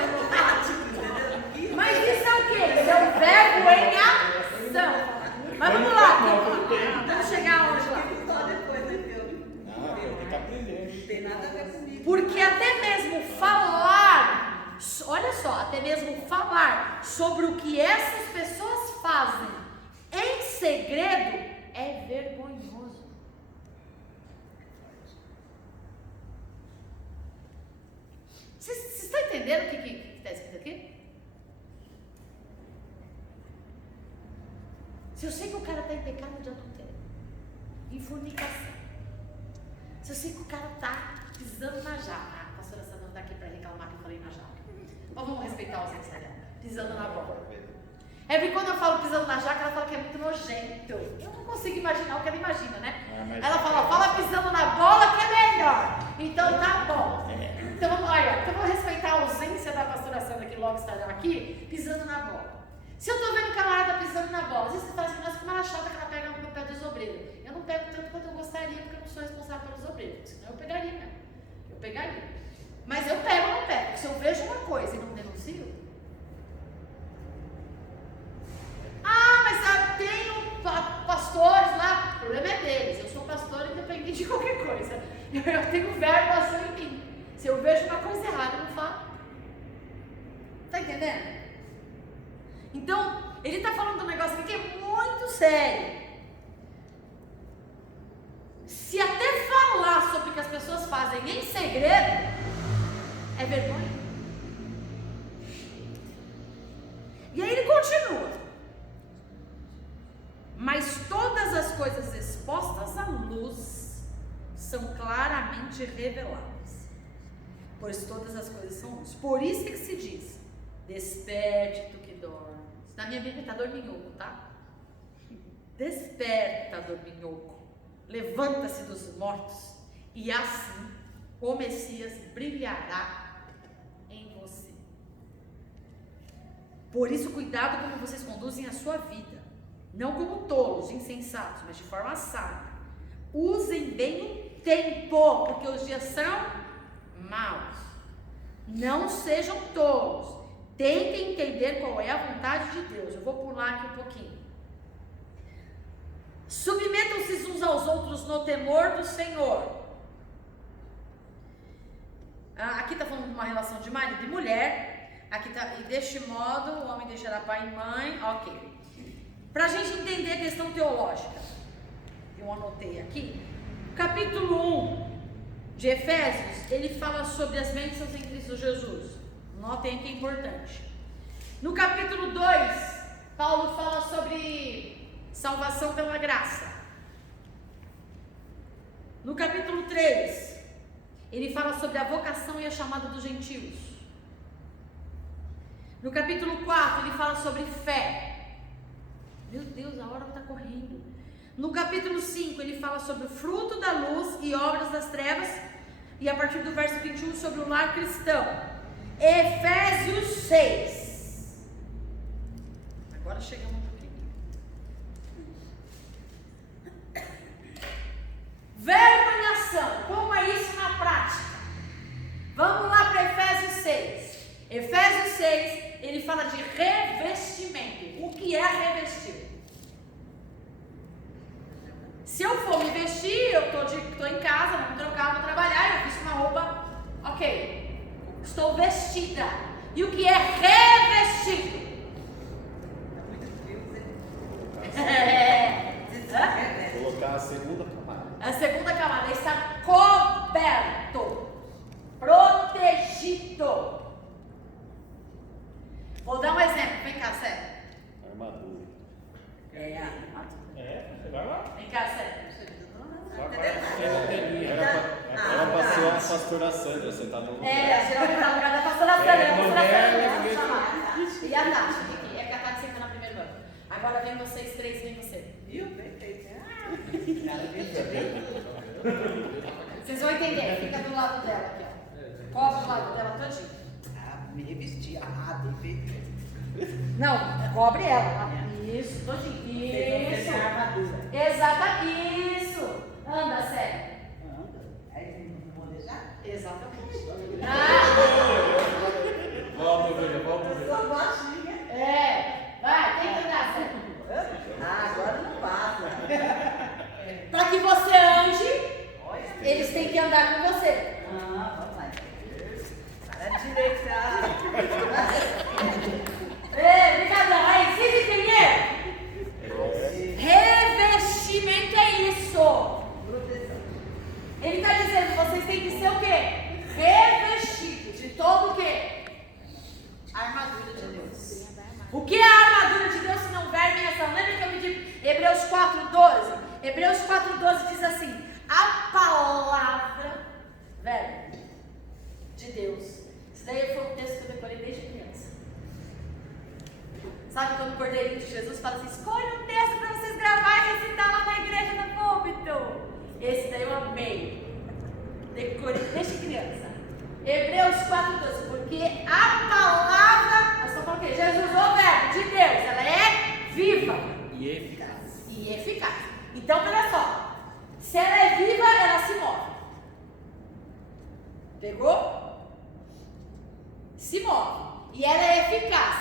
automático, entendeu? Mas isso é o quê? Isso é o verbo em ação. Mas vamos lá, vamos chegar onde lá? Só depois, entendeu? Não, tem que aprender. Não tem nada a ver comigo. Porque até mesmo falar, olha só, até mesmo falar sobre o que essas pessoas fazem em segredo é vergonhoso. Vocês estão entendendo o que está escrito aqui? Se eu sei que o cara está em pecado de adultério, em fornicação, se eu sei que o cara está pisando na jaca, a pastora Sandra não está aqui para reclamar que eu falei na jaca, mas vamos respeitar os dela, pisando na bola. É porque quando eu falo pisando na jaca, ela fala que é muito nojento. Eu não consigo imaginar o que ela imagina, né? Ela fala pisando na bola que é melhor. Então tá bom. Então vamos respeitar logo estarão aqui, pisando na bola. Se eu estou vendo um camarada pisando na bola, às vezes você fala assim, nossa, como ela chata que ela pega no pé dos obreiros. Eu não pego tanto quanto eu gostaria, porque eu não sou responsável pelos obreiros, senão eu pegaria mesmo. Eu pegaria. Mas eu pego ou não pego, porque se eu vejo uma coisa e não denuncio. Mas eu tenho pastores lá, o problema é deles. Eu sou pastor independente de qualquer coisa. Eu tenho verbo ação em mim. Se eu vejo uma coisa errada, eu não falo. Tá entendendo? Então, ele está falando de um negócio aqui que é muito sério. Se até falar sobre o que as pessoas fazem em segredo, é vergonha. E aí ele continua. Mas todas as coisas expostas à luz são claramente reveladas, pois todas as coisas são luz. Por isso é que se diz, desperte tu que dorme. Na minha Bíblia está dorminhoco, tá? Desperta, dorminhoco, levanta-se dos mortos, e assim o Messias brilhará em você. Por isso, cuidado como vocês conduzem a sua vida, não como tolos, insensatos, mas de forma sábia. Usem bem o tempo, porque os dias são maus. Não sejam tolos. Tentem entender qual é a vontade de Deus. Eu vou pular aqui um pouquinho. Submetam-se uns aos outros no temor do Senhor. Aqui está falando de uma relação de marido e mulher. Aqui está, e deste modo o homem deixará pai e mãe. Ok. Para a gente entender a questão teológica, eu anotei aqui. Capítulo 1 de Efésios, ele fala sobre as bênçãos em Cristo Jesus. Notem que é importante. No capítulo 2, Paulo fala sobre salvação pela graça. No capítulo 3, ele fala sobre a vocação e a chamada dos gentios. No capítulo 4, ele fala sobre fé. Meu Deus, a hora está correndo. No capítulo 5, ele fala sobre o fruto da luz e obras das trevas. E a partir do verso 21, sobre o lar cristão. Efésios 6. Agora chegamos um pouquinho. Verbo em ação. Como é isso na prática? Vamos lá para Efésios 6. Efésios 6, ele fala de revestimento. O que é revestir? Se eu for me vestir, eu estou em casa, vou me trocar, vou trabalhar, eu visto uma roupa, ok. Estou vestida. E o que é revestido? Colocar a segunda camada. A segunda camada está coberto, protegido. Vou dar um exemplo. Vem cá, Sérgio. Armadura. Armadura. Vai lá. Vem cá, Sérgio. Era pra ser a pastora Sandra, você tá no lugar. Geralmente tá no lugar da pastora Sandra. E a Tati, aqui. É que a Tati senta na primeira banca. Agora vem vocês três, vem você. Vocês vão entender. Fica do lado dela aqui, ó. Cobre do lado dela todinho. Me revesti. Não, cobre ela. Isso, todinho. Isso. Exatamente. Isso. Anda, Sérgio. Exatamente. Volta, filha, volta. Sou baixinha. Vai, tem que andar, Sérgio. Agora não passa. Para que você ande, eles têm que andar com você. Vamos lá. Para direita. Brincadeira, aí, vocês entenderam? Revestimento é isso. Ele está dizendo, vocês têm que ser o quê? Revestidos de todo o quê? A armadura de Deus. O que é a armadura de Deus se não verme e ação? Lembra que eu pedi Hebreus 4:12? Hebreus 4:12 diz assim, a palavra, velho, de Deus. Isso daí foi um texto que eu decorei desde criança. Sabe quando o Cordeirinho de Jesus fala assim, escolha um texto para vocês gravarem e recitar lá na igreja no púlpito. Esse daí eu amei. Decorei desde criança. Hebreus 4:12, porque a palavra, nós estamos falando o quê? Jesus, o verbo de Deus, ela é viva E eficaz. e eficaz. Então, olha só, se ela é viva, ela se move. Pegou? Se move. E ela é eficaz.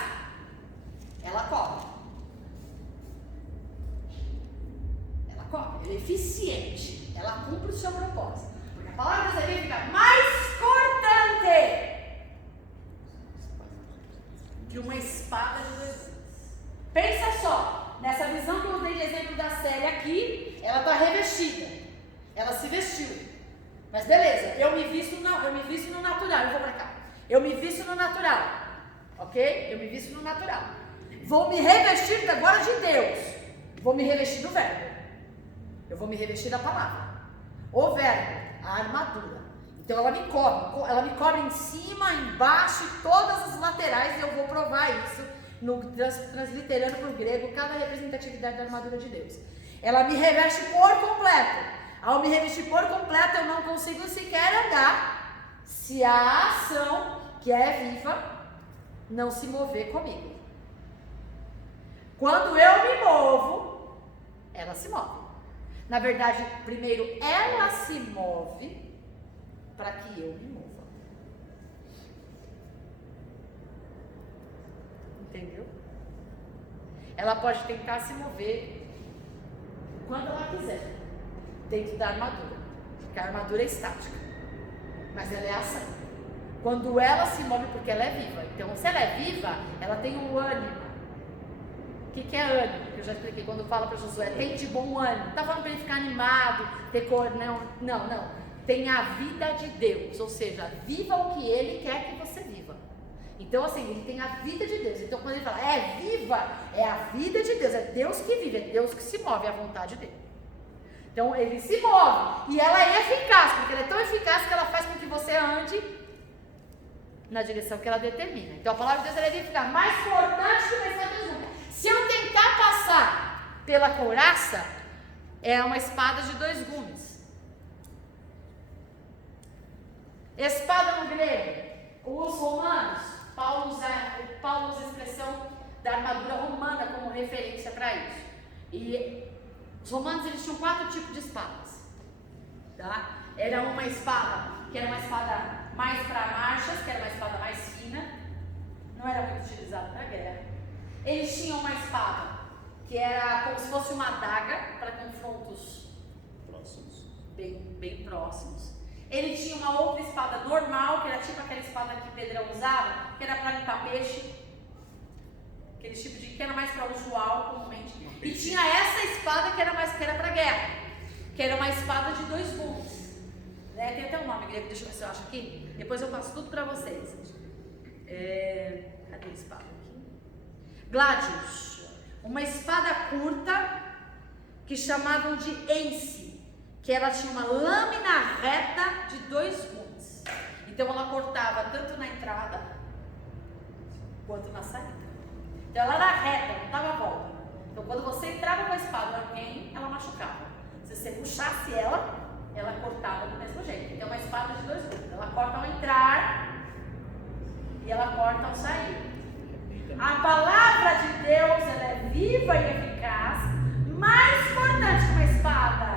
Ela corre. Ela corre. Ela é eficiente. Ela cumpre o seu propósito. Porque a palavra de Deus é ficar mais cortante que uma espada de 2 gumes. Pensa só, nessa visão que eu dei de exemplo da Célia aqui, ela está revestida. Ela se vestiu. Mas beleza, eu me visto no natural, eu vou pra cá. Eu me visto no natural, ok? Eu me visto no natural. Vou me revestir agora de Deus. Vou me revestir do verbo. Eu vou me revestir da palavra. O verbo, a armadura. Então ela me cobre em cima, embaixo, e todas as laterais, e eu vou provar isso, transliterando para o grego, cada representatividade da armadura de Deus. Ela me reveste por completo. Ao me revestir por completo, eu não consigo sequer andar se a ação, que é viva, não se mover comigo. Quando eu me movo, ela se move. Na verdade, primeiro ela se move para que eu me mova. Entendeu? Ela pode tentar se mover quando ela quiser, dentro da armadura, porque a armadura é estática, mas ela é ação. Quando ela se move, porque ela é viva. Então, se ela é viva, ela tem um ânimo. O que é ânimo? Que eu já expliquei quando fala para Josué, tem de bom ânimo. Não está falando para ele ficar animado, ter cor, não. Tem a vida de Deus, ou seja, viva o que ele quer que você viva. Então, assim, ele tem a vida de Deus. Então, quando ele fala, é viva, é a vida de Deus, é Deus que vive, é Deus que se move, é a vontade dele. Então, ele se move, e ela é eficaz, porque ela é tão eficaz que ela faz com que você ande na direção que ela determina. Então, a palavra de Deus ela deve ficar mais cortante que uma espada de 2 gumes. Se eu tentar passar pela couraça, é uma espada de 2 gumes. Espada no grego, os romanos, Paulo usa a expressão da armadura romana como referência para isso. E os romanos eles tinham 4 tipos de espadas, tá? Era uma espada que era uma espada mais para marchas, que era uma espada mais fina, não era muito utilizada para guerra. Eles tinham uma espada que era como se fosse uma adaga para confrontos Próximos. bem próximos. Ele tinha uma outra espada normal, que era tipo aquela espada que Pedrão usava, que era para limpar peixe, aquele tipo de que era mais para usual comumente. E tinha essa espada que era para guerra, que era uma espada de 2 gumes. Né? Tem até um nome grego, deixa eu ver se eu acho aqui. Depois eu passo tudo para vocês. Cadê a espada aqui? Gladius, uma espada curta que chamavam de ence, que ela tinha uma lâmina reta de 2 gumes. Então ela cortava tanto na entrada quanto na saída. Então ela era reta, não dava volta. Então quando você entrava com a espada em alguém, ela machucava. Se você puxasse ela cortava do mesmo jeito. Então é uma espada de 2 gumes. Ela corta ao entrar e ela corta ao sair. A palavra de Deus ela é viva e eficaz, mais cortante que uma espada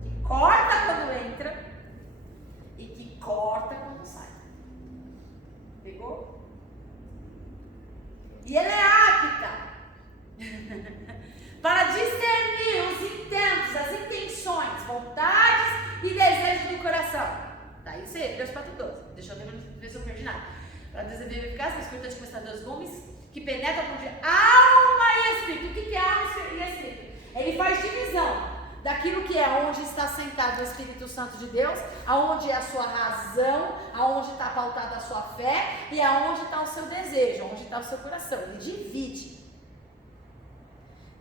que corta quando entra e que corta quando sai. Pegou? E ela é apta para discernir os intentos, as intenções, vontades e desejos do coração. Tá, isso aí, Hebreus 4:12. Deixa eu ver se eu perdi nada. Para desenvolver eficaz, mas cortante com espada de 2 gumes, que penetra por alma e espírito. O que é alma e espírito? Ele faz divisão daquilo que é onde está sentado o Espírito Santo de Deus, aonde é a sua razão, aonde está pautada a sua fé e aonde está o seu desejo, onde está o seu coração. Ele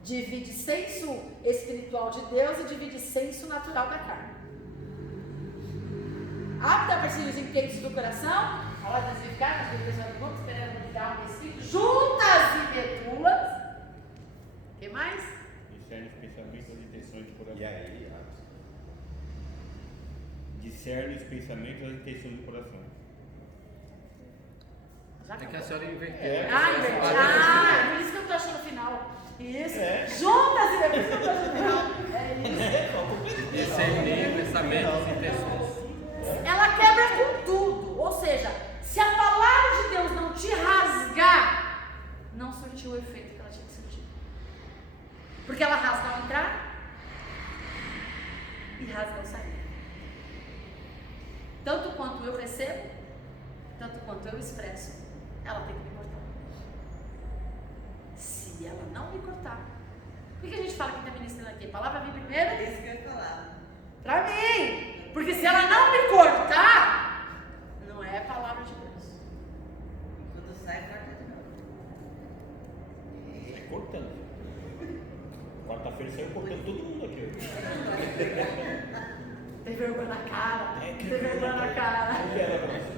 divide senso espiritual de Deus e divide senso natural da carne. Apta a perceber os intentos do coração, a hora de verificar, nós devemos esperando ligar um espírito, juntas e medulas. O que mais? Discerne os pensamentos e as intenções de coração. E aí, discerne os pensamentos e as intenções do coração. Já É que a acabou. senhora inverteu. Por isso que eu tô achando o final. Isso. Juntas, por isso que eu tô achando o final. É isso. Discernir pensamentos e intenções. Ela quebra com tudo. Ou seja, se a palavra de Deus não te rasgar, não surtiu o efeito que ela tinha que surtir. Porque ela rasga ao entrar e rasga ao sair. Tanto quanto eu recebo, tanto quanto eu expresso, ela tem que me cortar. Se ela não me cortar, por que a gente fala que está ministrando aqui? A palavra vem primeiro? É isso que eu ia falar. Pra mim. Porque se ela não me cortar, não é a palavra de Deus. Quando sai, corta de novo. É cortando. Quarta-feira saiu cortando todo mundo aqui. Tem vergonha na cara. Tem vergonha na cara.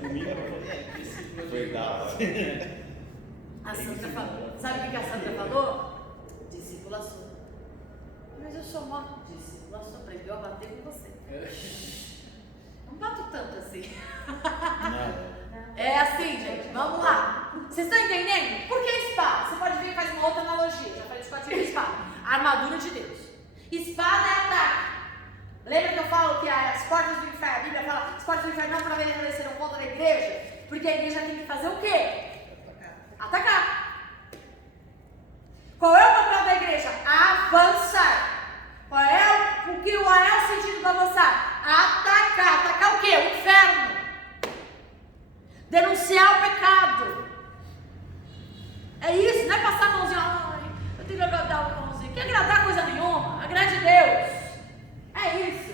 Domingo ela falou, verdade. A Sandra falou. Sabe o que a Sandra falou? Discípula sua. Mas eu sou uma discípula sua. Aprendeu a bater com você. Não bato tanto assim. É assim, gente. Vamos lá. Vocês estão entendendo? Por que espada? Você pode ver que faz uma outra analogia. Já falei de quatro tipos de espada. A armadura de Deus. Espada é ataque. Lembra que eu falo que as portas do inferno, a Bíblia fala, as portas do inferno não prevalecerão contra a igreja? Porque a igreja tem que fazer o quê? Atacar. Qual é o papel da igreja? Avançar. Qual é o sentido do avançar? Atacar. Atacar o quê? O inferno. Denunciar o pecado. É isso, não é passar a mãozinha. Ai, eu tenho que agradar o irmãozinho. Quer agradar coisa nenhuma? Agrade Deus. É isso.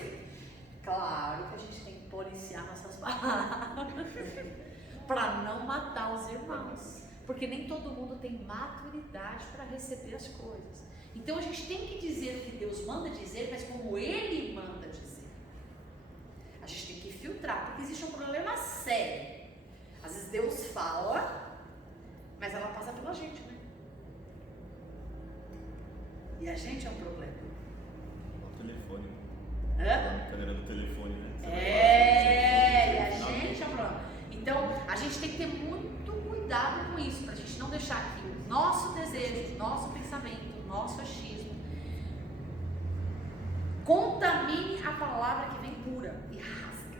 Claro que a gente tem que policiar nossas palavras para não matar os irmãos, porque nem todo mundo tem maturidade para receber as coisas. Então a gente tem que dizer o que Deus manda dizer, mas como Ele manda dizer. A gente tem que filtrar, porque existe um problema sério. Às vezes Deus fala, mas ela passa pela gente, né? E a gente é um problema. O telefone. Hã? Cadeira do telefone, né? E a gente é um problema. Então, a gente tem que ter muito cuidado com isso, para a gente não deixar que o nosso desejo, o nosso pensamento, o nosso achismo contamine a palavra que vem pura e rasga.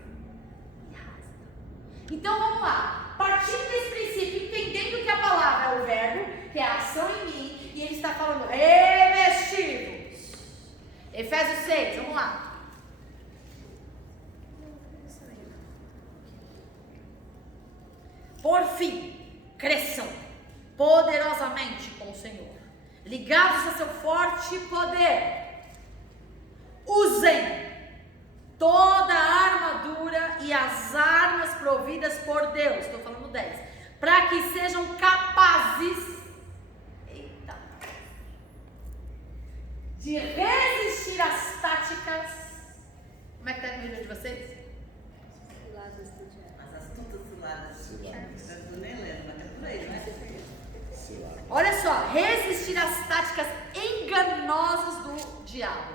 Então, vamos lá. Partindo desse princípio, entendendo que a palavra é o verbo, que é a ação em mim, e ele está falando revestidos. Efésios 6, vamos lá. Por fim, cresçam poderosamente com o Senhor, ligados a seu forte poder. Usem toda a armadura e as armas providas por Deus, estou falando 10, para que sejam capazes de resistir às táticas. Como é que está a comida de vocês? As astutas ciladas. Eu nem lembro, mas é por aí, né? Olha só, resistir às táticas enganosas do diabo.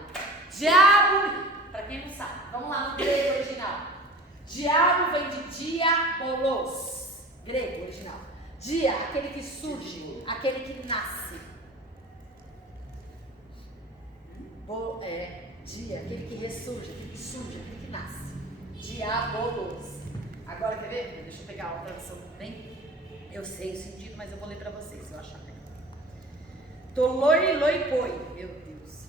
Diabo, para quem não sabe, vamos lá no grego original. Diabo vem de diabolos, grego original. Dia, aquele que surge, aquele que nasce. Dia, aquele que ressurge, aquele que surge, aquele que nasce. Diabolos. Agora, quer ver? Deixa eu pegar a outra tradução também. Eu sei o sentido, mas eu vou ler para vocês, se eu achar melhor. Toloi loipoi. Meu Deus.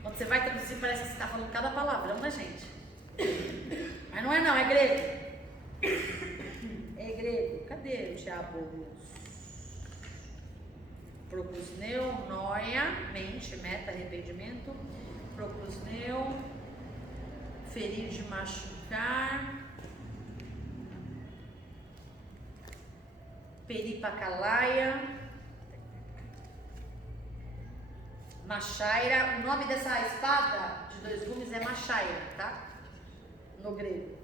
Quando você vai traduzir, parece que você está falando cada palavrão, né, gente? Mas não é não, é grego. É grego. Cadê o diabolos? Procusneu, noia, mente, meta, arrependimento. Procusneu, ferir de machucar. Peripacalaia. Machaira. O nome dessa espada de 2 gumes é machaira, tá? No grego.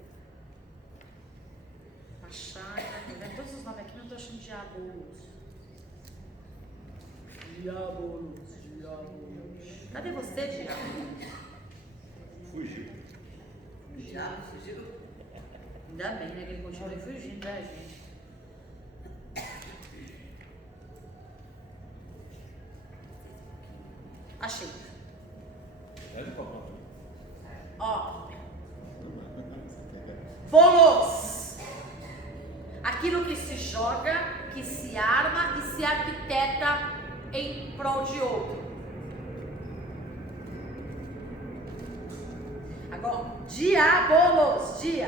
Machaira. Tô vendo todos os nomes aqui, mas não tô achando diabolos. Diabolos. Cadê você, diabo? Fugiu. diabo fugiu. Ainda bem, né? Que ele continua fugindo da gente. Achei. Ó. Bolos. Aquilo que se joga, que se arma e se arquiteta em prol de outro. Agora, diabolos, dia,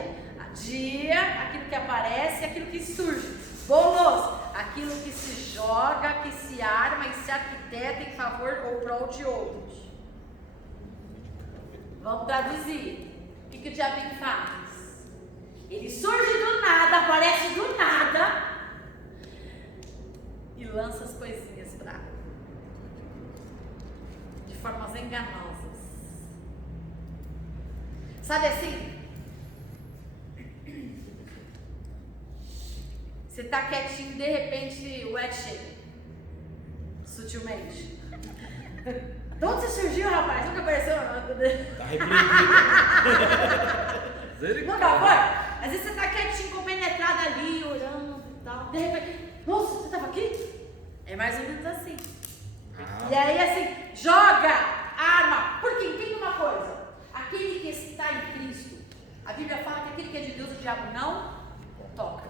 aquilo que aparece, aquilo que surge. Bolos, aquilo que se joga, que se arma e se arquiteta em favor ou prol de outros. Vamos traduzir. O que o diabinho faz? Ele surge do nada, aparece do nada e lança as coisinhas pra de formas enganosas. Sabe assim? Você tá quietinho, de repente o Ed chega. Sutilmente. De onde você surgiu, rapaz? Nunca apareceu? Tá repreendido. Nunca foi? Às vezes você tá quietinho, compenetrado ali, orando e tal. De repente, nossa, você tava aqui? É mais ou menos assim. E aí assim, joga, arma. Porque entende uma coisa. Aquele que está em Cristo, a Bíblia fala que aquele que é de Deus, o diabo não toca.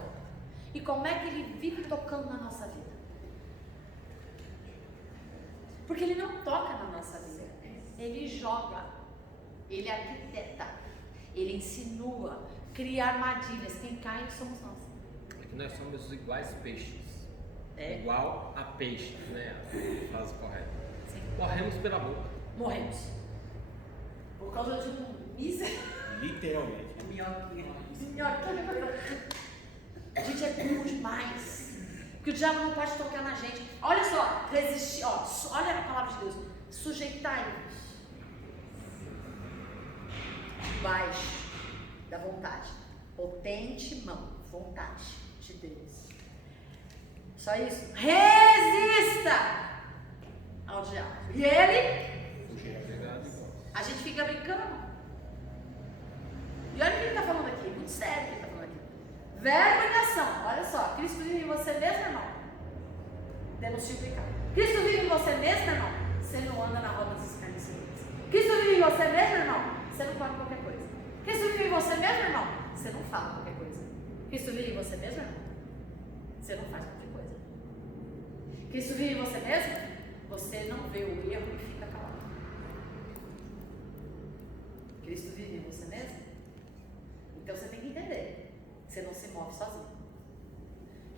E como é que ele vive tocando na nossa vida? Porque ele não toca na nossa vida. Ele joga, ele arquiteta, ele insinua, cria armadilhas. Quem cai somos nós. É que nós somos iguais peixes. É. Igual a peixes, né? A frase correta. Sim. Morremos pela boca. Morremos. Por causa de um miserável. Literalmente. A gente é burro demais. Porque o diabo não pode tocar na gente. Olha só, resistir. Ó, olha a palavra de Deus. Sujeitai-vos debaixo da vontade. Potente mão. Vontade de Deus. Só isso. Resista ao diabo. E ele? A gente fica brincando. E olha o que ele está falando aqui. Muito sério o que ele está falando aqui. Verbo e ação. Olha só. Cristo vive em você mesmo, irmão? Denuncia o pecado. Cristo vive em você mesmo, irmão? Você não anda na roda dos escarnecedores. Cristo vive em você mesmo, irmão? Você não come qualquer coisa. Cristo vive em você mesmo, irmão? Você não fala qualquer coisa. Cristo vive em você mesmo, irmão? Você não faz qualquer coisa. Cristo vive em você mesmo? Você não vê o erro e fica calado. Cristo vive em você mesmo? Então você tem que entender que você não se move sozinho.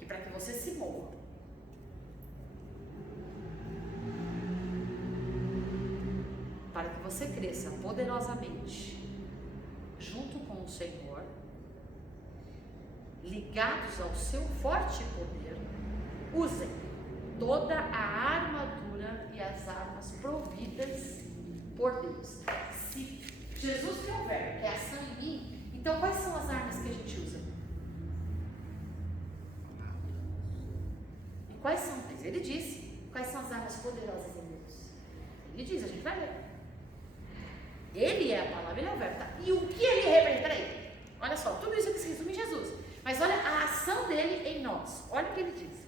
Que para que você se mova, para que você cresça poderosamente junto com o Senhor, ligados ao seu forte poder, usem toda a armadura e as armas providas por Deus. Se Jesus tem um verbo, que é ação em mim, então quais são as armas que a gente usa? E quais são? Ele disse, quais são as armas poderosas em Deus? Ele diz, a gente vai ver. Ele é a palavra, ele é o verbo, tá? E o que ele representa? Peraí, olha só, tudo isso aqui se resume em Jesus. Mas olha a ação dele em nós. Olha o que ele diz.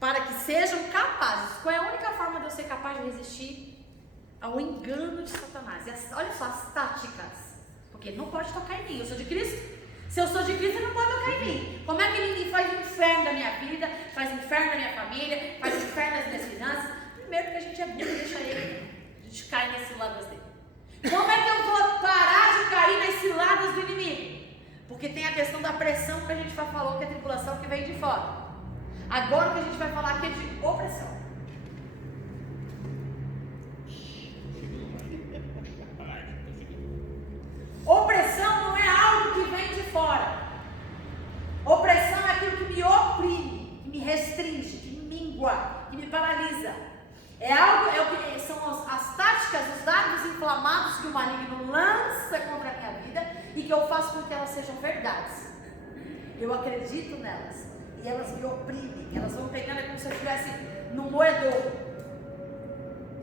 Para que sejam capazes. Qual é a única forma de eu ser capaz de resistir ao engano de Satanás? Olha só as táticas. Porque ele não pode tocar em mim. Eu sou de Cristo. Se eu sou de Cristo, ele não pode tocar em mim. Como é que ele faz o inferno da minha vida, faz o inferno da minha família, faz o inferno das minhas finanças? Primeiro porque a gente é burro e deixa ele. A gente cai nas ciladas dele. Como é que eu vou parar de cair nas ciladas do inimigo? Porque tem a questão da pressão que a gente já falou, que é a tribulação que vem de fora. Agora o que a gente vai falar aqui é de opressão. Opressão não é algo que vem de fora. Opressão é aquilo que me oprime, que me restringe, que me mingua, que me paralisa. É algo, são as táticas, os dardos inflamados que o maligno lança contra a minha vida e que eu faço com que elas sejam verdades. Eu acredito nelas e elas me oprimem, elas vão pegando, é como se eu estivesse no moedor.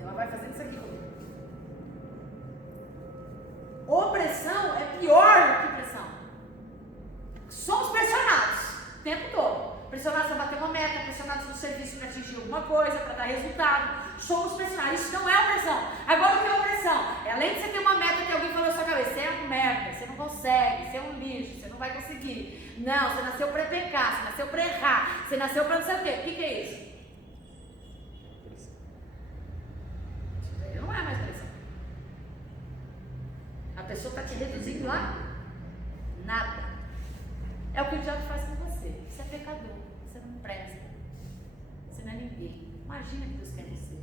Ela vai fazendo isso aqui comigo. serviço para atingir alguma coisa, para dar resultado. Somos pressionados. Isso não é opressão. Agora, o que é opressão? É além de você ter uma meta que alguém falou na sua cabeça, você é um merda, você não consegue, você é um lixo, você não vai conseguir. Não, você nasceu para pecar, você nasceu para errar, você nasceu para não sei o quê. O que é isso? Isso daí não é mais pressão. A pessoa está te reduzindo a nada. É o que o diabo faz com você. Você é pecador, você não presta, você não é ninguém. Imagina que Deus quer você.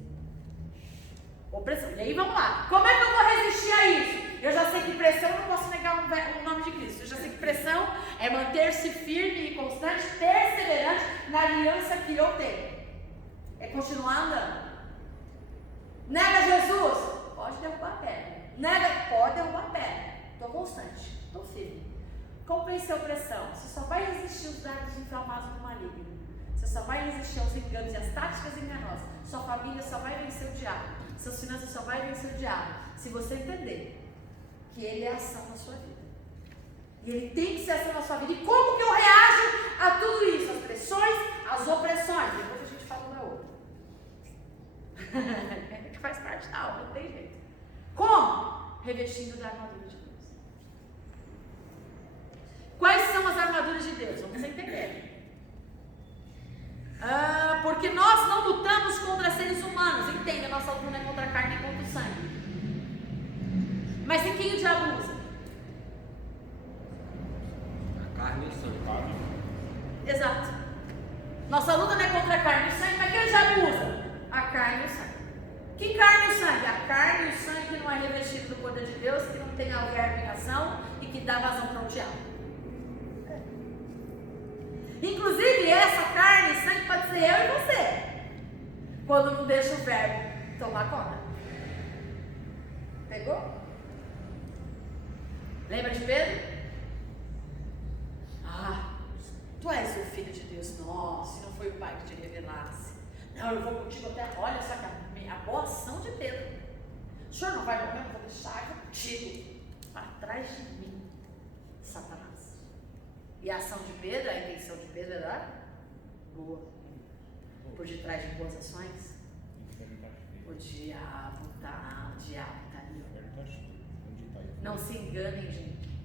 Opressão. E aí vamos lá. Como é que eu vou resistir a isso? Eu já sei que pressão, eu não posso negar o nome de Cristo. Eu já sei que pressão é manter-se firme e constante, perseverante na aliança que eu tenho. É continuar andando. Nega Jesus? Pode derrubar a pedra. Nega, pode derrubar a pedra. Estou constante, estou firme. Como vencer a opressão? Você só vai resistir os dardos inflamados do maligno. Você só vai resistir aos enganos e às táticas enganosas. Sua família só vai vencer o diabo. Suas finanças só vai vencer o diabo. Se você entender que ele é a ação na sua vida. E ele tem que ser ação na sua vida. E como que eu reajo a tudo isso? As pressões, as opressões. Depois a gente fala da outra. Que faz parte da aula, não tem jeito. Como? Revestindo da armadura de Deus. Quais são as armaduras de Deus? Vamos entender. Porque nós não lutamos contra seres humanos. Entenda, nossa luta não é contra a carne e contra o sangue. Mas em quem o diabo usa? A carne e o sangue. Exato. Nossa luta não é contra a carne e o sangue, mas quem o diabo usa? A carne e o sangue. Que carne e o sangue? A carne e o sangue que não é revestido do poder de Deus, que não tem a verbo em ação e que dá vazão para o diabo. Inclusive, essa carne e sangue pode ser eu e você, quando não deixa o verbo tomar conta. Pegou? Lembra de Pedro? Tu és o filho de Deus. Nossa, se não foi o pai que te revelasse. Não, eu vou contigo até. Olha só que a boa ação de Pedro. O senhor não vai morrer, eu vou deixar, eu vou contigo. Para trás de mim, Satanás. E a ação de Pedro, a intenção de Pedro era boa. Por detrás de boas ações, o diabo tá ali. Não se enganem, gente.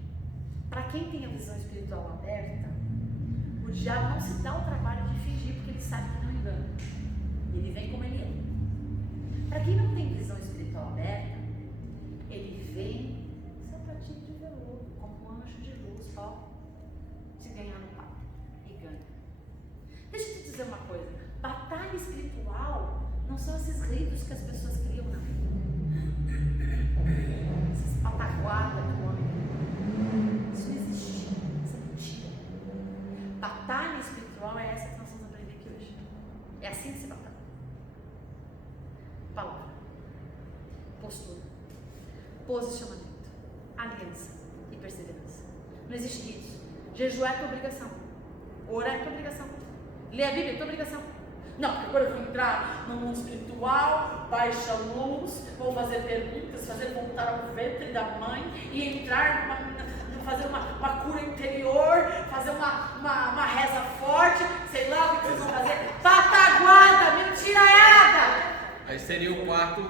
Para quem tem a visão espiritual aberta, o diabo não se dá o trabalho de fingir, porque ele sabe que não engana. Ele vem como ele é. Para quem não tem visão espiritual aberta, ele vem sapatinho de veludo, como um anjo de luz, ó. Se ganhar no papo e ganha. Deixa eu te dizer uma coisa: batalha espiritual não são esses ritos que as pessoas criam, não. Essas pataguadas do homem. Isso não existe. Isso é mentira. Batalha espiritual é essa que nós vamos aprender aqui hoje. É assim que se batalha. Palavra, postura, posicionamento, aliança e perseverança. Não existe isso. Jejuar é tua obrigação. Orar é tua obrigação. Ler a Bíblia é tua obrigação. Não, porque agora eu vou entrar no mundo espiritual, baixa luz, vou fazer perguntas, fazer voltar ao ventre da mãe e entrar fazer uma cura interior, fazer uma reza forte, sei lá o que vocês vão fazer. Pataguada, mentiraiada. Aí seria o quarto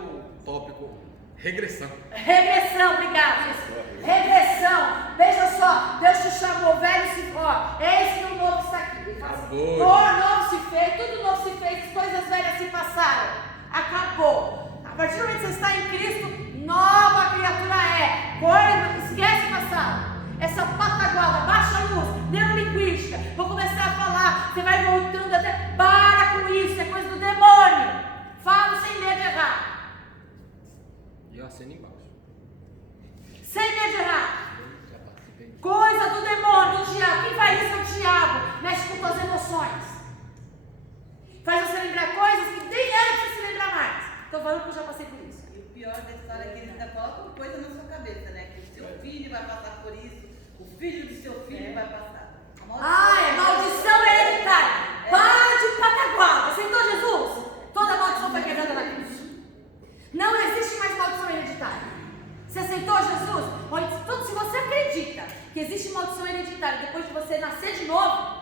tópico, regressão. Regressão, obrigado. Regressão. Veja só, Deus te chamou, velho se eis que o novo está aqui. Acabou. Novo se fez, tudo novo se fez, coisas velhas se passaram. Acabou. A partir do momento que você está em Cristo, nova criatura é. Esquece o passado. Essa pataguada, baixa a luz, neurolinguística. Vou começar a falar, você vai voltando até. Para com isso, é coisa do demônio. Falo sem medo de errar. E eu assino embaixo. Sem medo de errar. Já participei. Coisa do demônio, do diabo. Quem faz isso é o diabo. Mexe com tuas emoções. Faz você lembrar coisas que nem era pra você se lembrar mais. Estou falando que eu já passei por isso. E o pior da história é que eles ainda colocam coisa na sua cabeça, né? Que o seu filho vai passar por isso, o filho do seu filho vai passar. É maldição hereditária. Para de pataguada. Aceitou Jesus? Toda maldição foi quebrada na cruz. Não existe mais maldição hereditária. Você aceitou Jesus? Se você acredita que existe maldição hereditária depois de você nascer de novo,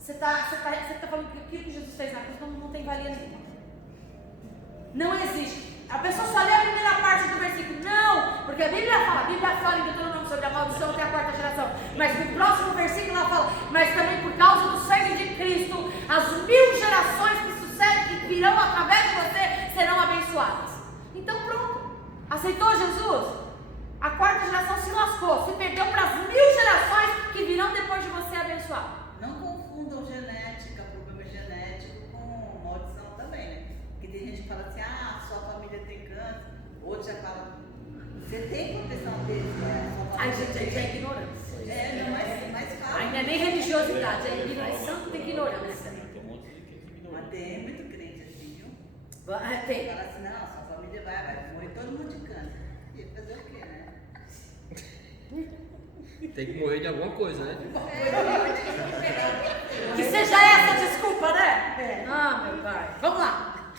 Você tá falando que aquilo que Jesus fez na cruz não tem valia nenhuma. Não existe. A pessoa só lê a primeira parte do versículo. Não, porque a Bíblia fala em Deuteronômio sobre a maldição até a quarta geração. Mas no próximo versículo ela fala, mas também por causa do sangue de Cristo, as 1000 gerações que sucedem, que virão através de você, serão abençoadas. Então pronto. Aceitou Jesus? A quarta geração se lascou, se perdeu para as 1000 gerações que virão depois de você abençoar. Não confundam genética, problema genético com maldição também, né? Porque tem gente que fala assim, sua família tem câncer, outros já falam, você tem proteção deles, né? Ai, gente, já é ignorância. Não é mais fácil. Ainda é nem religiosidade, é ignorância, santo tem ignorância. Mas tem muito crente assim, viu? Tem. Fala assim, não, sua família vai morrer todo mundo de câncer. E fazer o quê, né? Tem que morrer de alguma coisa, né? Que seja essa a desculpa, né? Meu pai. Vamos lá.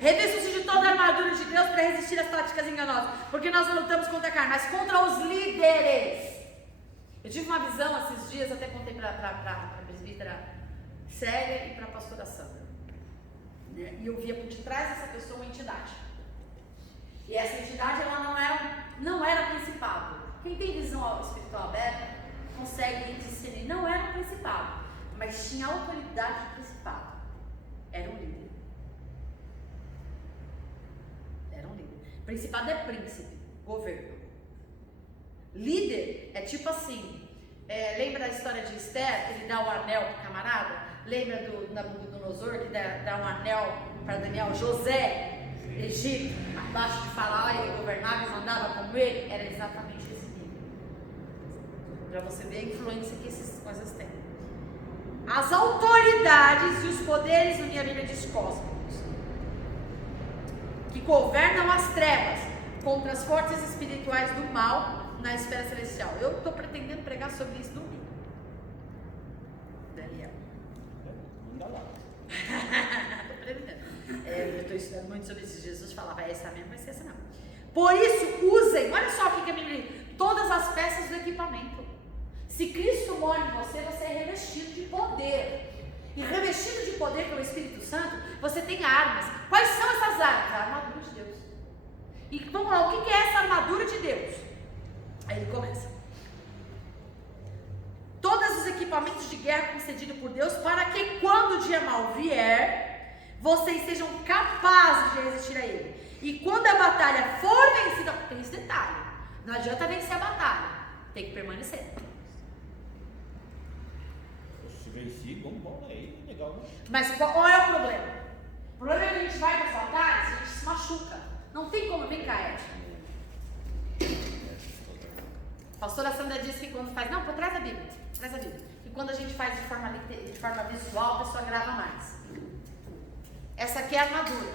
Revista-se de toda a armadura de Deus para resistir às táticas enganosas. Porque nós não lutamos contra a carne, mas contra os líderes. Eu tive uma visão esses dias, até contei para a presbítera Célia e para a pastora Sandra. E eu via por detrás dessa pessoa uma entidade. E essa entidade ela não era principado. Quem tem visão espiritual aberta consegue discernir. Não era um principado, mas tinha autoridade de principado. Era um líder. Era um líder. Principado é príncipe, governo. Líder é tipo assim. Lembra da história de Esther, que ele dá o anel para o camarada? Lembra do Nabucodonosor, que dá um anel para Daniel? José, Egito, abaixo de Faraó, ele governava e mandava como ele? Era exatamente esse nível. Para você ver a influência que essas coisas têm. As autoridades e os poderes, a Bíblia diz cósmicos, que governam as trevas contra as forças espirituais do mal na esfera celestial. Eu estou pretendendo pregar sobre isso domingo. Daniel. Manda lá. Estou pretendendo. Eu estou estudando muito sobre isso. Jesus falava, essa mesmo vai ser essa não. Por isso, usem, olha só o que a Bíblia diz, todas as peças do equipamento. Se Cristo mora em você, você é revestido de poder. E revestido de poder pelo Espírito Santo, você tem armas. Quais são essas armas? A armadura de Deus. E vamos lá, o que é essa armadura de Deus? Aí ele começa. Todos os equipamentos de guerra concedidos por Deus, para que quando o dia mal vier, vocês sejam capazes de resistir a ele. E quando a batalha for vencida, tem esse detalhe, não adianta vencer a batalha, tem que permanecer. Se venci, vamos embora aí, legal, né? Mas qual é o problema? O problema é que a gente vai para as batalhas e a gente se machuca. Não tem como, vem cá, Ed. A pastora Sandra disse que quando faz, não, traz a Bíblia, e quando a gente faz de forma visual, a pessoa grava mais. Essa aqui é a armadura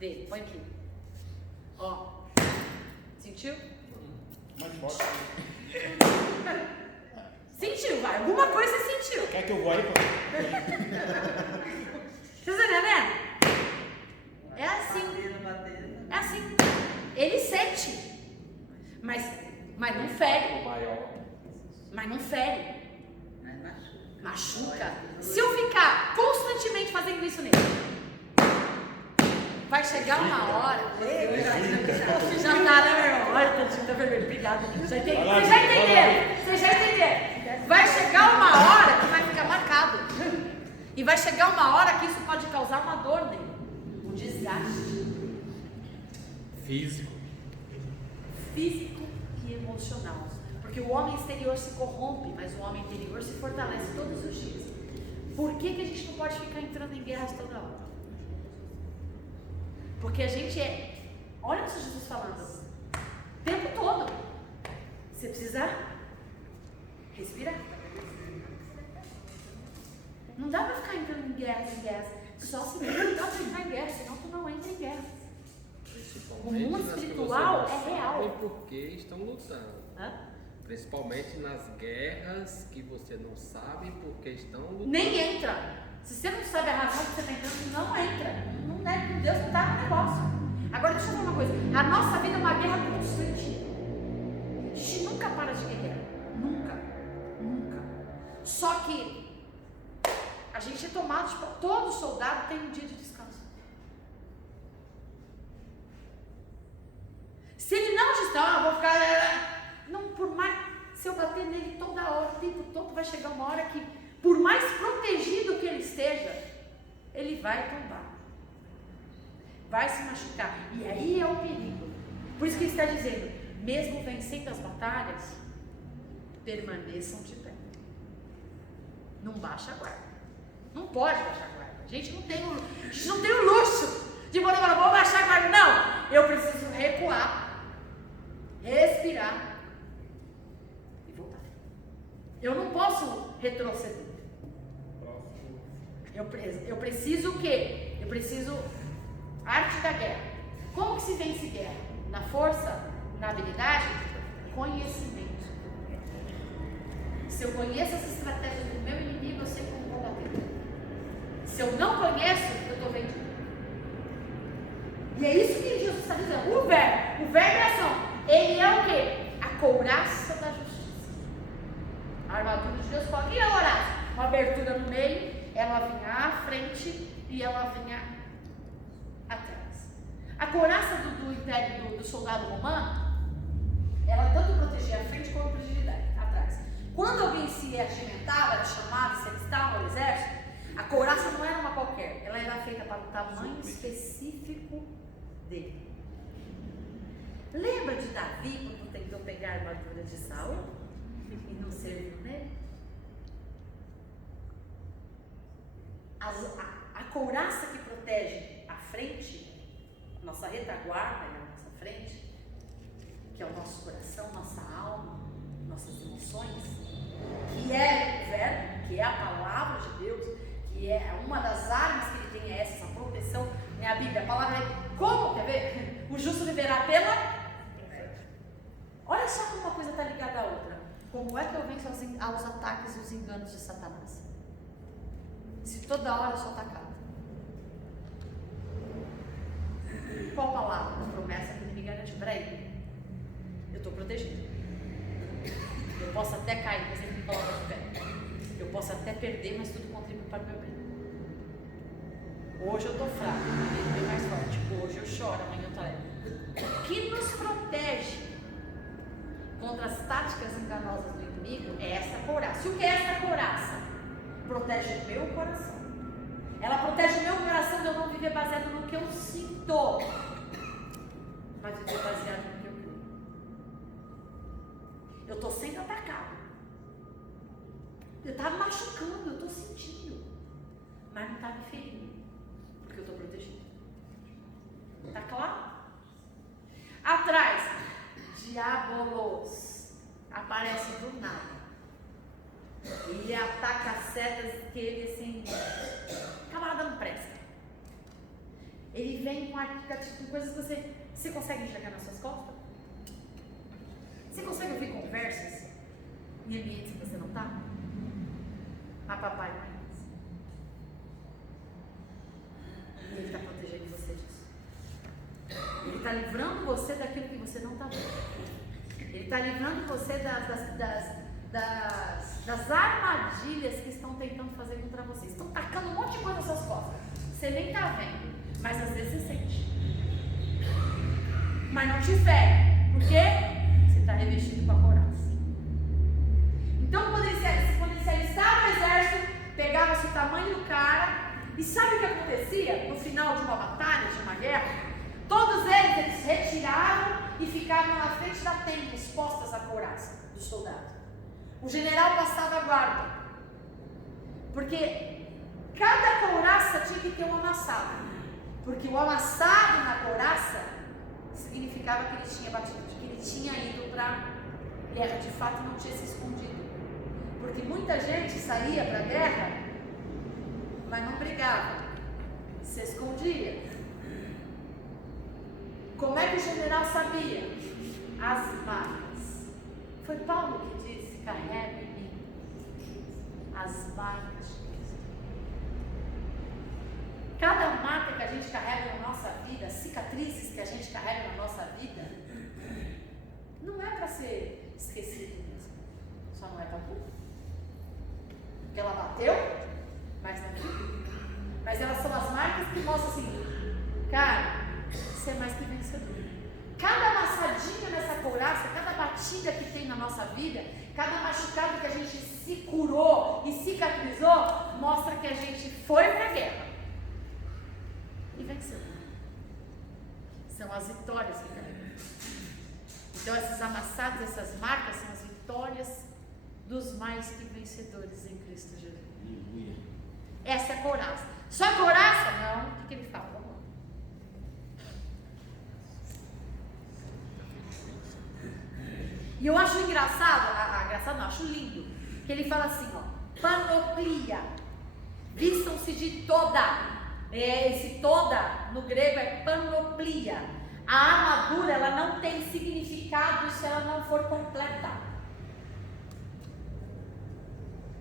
dele, põe aqui. Ó, sentiu? Mais forte. Sentiu, vai, alguma coisa você sentiu. Quer que eu vou aí? Vocês estão entendendo? É assim. É assim. Ele sente, mas não fere. Mas não fere. Machuca. Se eu ficar constantemente fazendo isso nele, vai chegar uma hora. Já tá, né, meu irmão? Olha, tá vermelho. Obrigada. Vocês já entenderam. Vai chegar uma hora que vai ficar marcado. E vai chegar uma hora que isso pode causar uma dor nele. Um desgaste. Físico E emocional. Porque o homem exterior se corrompe, mas o homem interior se fortalece todos os dias. Por que a gente não pode ficar entrando em guerras toda hora? Porque a gente olha o que Jesus falando o tempo todo. Você precisa respirar. Não dá pra ficar entrando em guerras. Só se não dá pra entrar em guerra, senão tu não entra em guerra. O mundo espiritual é real. Porque estão lutando. Principalmente nas guerras que você não sabe porque estão lutando. Nem entra. Se você não sabe a razão que você está entrando, não entra. Não é, Deus não está no negócio. Agora deixa eu falar uma coisa. A nossa vida é uma guerra constante. A gente nunca para de guerrear. Nunca. Só que a gente é tomado de... Todo soldado tem um dia de descanso. Se ele não descansar, vou ficar... Não, por mais... Se eu bater nele toda hora, o tempo todo, vai chegar uma hora que, por mais protegido que ele esteja, ele vai tombar. Vai se machucar. E aí é o perigo. Por isso que ele está dizendo, mesmo vencendo as batalhas, permaneçam de pé. Não baixa a guarda. Não pode baixar a guarda. A gente não tem o luxo de poder falar, vou baixar a guarda. Não, eu preciso recuar, respirar e voltar. Eu não posso retroceder. Eu preciso o quê? Eu preciso arte da guerra. Como que se vence guerra? Na força, na habilidade, conhecimento. Se eu conheço as estratégias do meu inimigo, eu sei como vou bater. Se eu não conheço, eu estou vendido. E é isso que Jesus está dizendo. O verbo é ação. Ele é o quê? A couraça da justiça. A armadura de Deus coloca. E a couraça? Uma abertura no meio, ela vinha à frente e ela vinha atrás. A couraça do império do soldado romano, ela tanto protegia a frente quanto protegia atrás. Quando alguém se regimentava, era chamado, se alistava no exército, a couraça não era uma qualquer, ela era feita para o tamanho específico dele. Lembra de Davi quando tentou pegar a armadura de Saul e não serviu nele? A couraça que protege a frente, nossa retaguarda e a nossa frente, que é o nosso coração, nossa alma, nossas emoções, que é o verbo, que é a palavra de Deus, que é uma das armas que ele tem, é essa proteção, né? A Bíblia, a palavra é como, quer ver? O justo viverá pela... Olha só como uma coisa está ligada à outra. Como é que eu venço aos ataques e os enganos de Satanás? Se toda hora eu sou atacado. Qual palavra? A promessa que ele me garante. Peraí, eu estou protegido. Eu posso até cair, mas ele me coloca de pé. Eu posso até perder, mas tudo contribui para o meu bem. Hoje eu estou fraco, ele é bem mais forte. Hoje eu choro, amanhã eu estou leve. O que nos protege contra as táticas enganosas do inimigo é essa couraça. E o que é essa couraça? Protege o meu coração. Ela protege o meu coração de eu não viver baseado no que eu sinto, mas viver baseado no que eu creio. Eu estou sendo atacado. Eu está me machucando, eu estou sentindo, mas não está me ferindo, porque eu estou protegido. Está claro? Atrás, diabolos aparece do nada. Ele ataca setas que ele assim, camarada não presta. Ele vem com coisas que você consegue enxergar nas suas costas? Você consegue ouvir conversas em ambientes que você não está? A papai não é isso. E ele está protegendo você disso. Ele está livrando você daquilo que você não está vendo. Ele está livrando você das armadilhas que estão tentando fazer contra você. Estão tacando um monte de coisa nas suas costas. Você nem está vendo, mas às vezes você sente. Mas não te fere. Por quê? Você está revestido com a couraça. Então, quando ele se alistava no exército, pegava-se o tamanho do cara, e sabe o que acontecia no final de uma batalha, de uma guerra? Todos eles retiravam e ficavam na frente da tenda, expostas à couraça do soldado. O general passava a guarda, porque cada couraça tinha que ter um amassado, porque o amassado na couraça significava que ele tinha batido, que ele tinha ido para a guerra, de fato não tinha se escondido. Porque muita gente saía para a guerra, mas não brigava, se escondia. Como é que o general sabia? As marcas. Foi Paulo que disse: carrega em mim as marcas de Cristo. Cada marca que a gente carrega na nossa vida, cicatrizes que a gente carrega na nossa vida, não é para ser esquecido mesmo. Só não é tabu. Porque ela bateu, mas não Mas elas são as marcas que mostram assim, cara, você é mais que vencedor. Cada amassadinho nessa couraça, cada batida que tem na nossa vida, cada machucado que a gente se curou e cicatrizou, mostra que a gente foi pra guerra e venceu. São as vitórias que carregamos. Então esses amassados, essas marcas são as vitórias dos mais que vencedores em Cristo Jesus. Essa é a couraça. Só a couraça? Não. O que ele fala? Vamos lá. E eu acho engraçado, engraçado não, acho lindo, que ele fala assim, ó, panoplia, vistam-se de toda. Esse toda, no grego, é panoplia. A armadura, ela não tem significado se ela não for completa.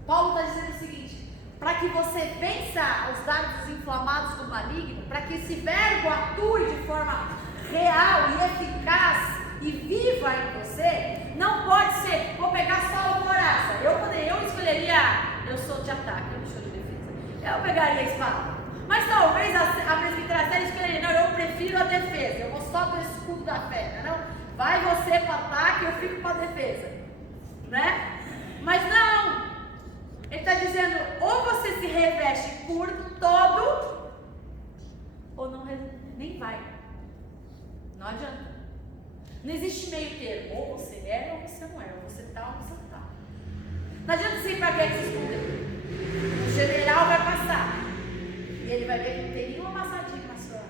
Paulo está dizendo o seguinte, para que você vença os dardos inflamados do maligno, para que esse verbo atue de forma real e eficaz e viva em você, não pode ser, vou pegar só a couraça. Eu escolheria, eu sou de ataque, eu não sou de defesa. Eu pegaria a espada. Mas talvez a presbítera escolheria, não, eu prefiro a defesa, eu vou só do escudo da fé, não? Vai você para o ataque, eu fico para a defesa, né? Mas não, ele está dizendo, ou você se reveste por todo, ou não, nem vai, não adianta. Não existe meio termo, ou você é ou você não é, ou você está ou você não está. Não adianta você ir para a guerra se esconder. O general vai passar. E ele vai ver que não tem nenhuma amassadinha na sua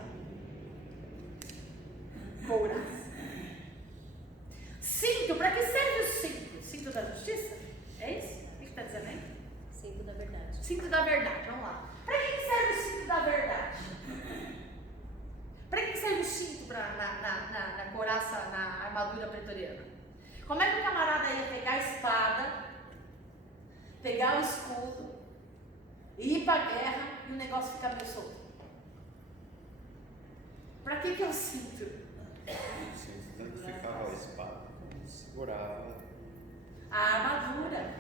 couraça. Cinto, para que serve o cinto? Cinto da justiça? É isso? O que está dizendo aí? Cinto da verdade. Cinto da verdade, vamos lá. Para que serve o cinto da verdade? Para que serve o cinto na couraça, na armadura pretoriana? Como é que o camarada ia pegar a espada, pegar o escudo, e ir para a guerra e o negócio ficar meio solto? Para que eu sinto? Ficava a espada, segurava a armadura.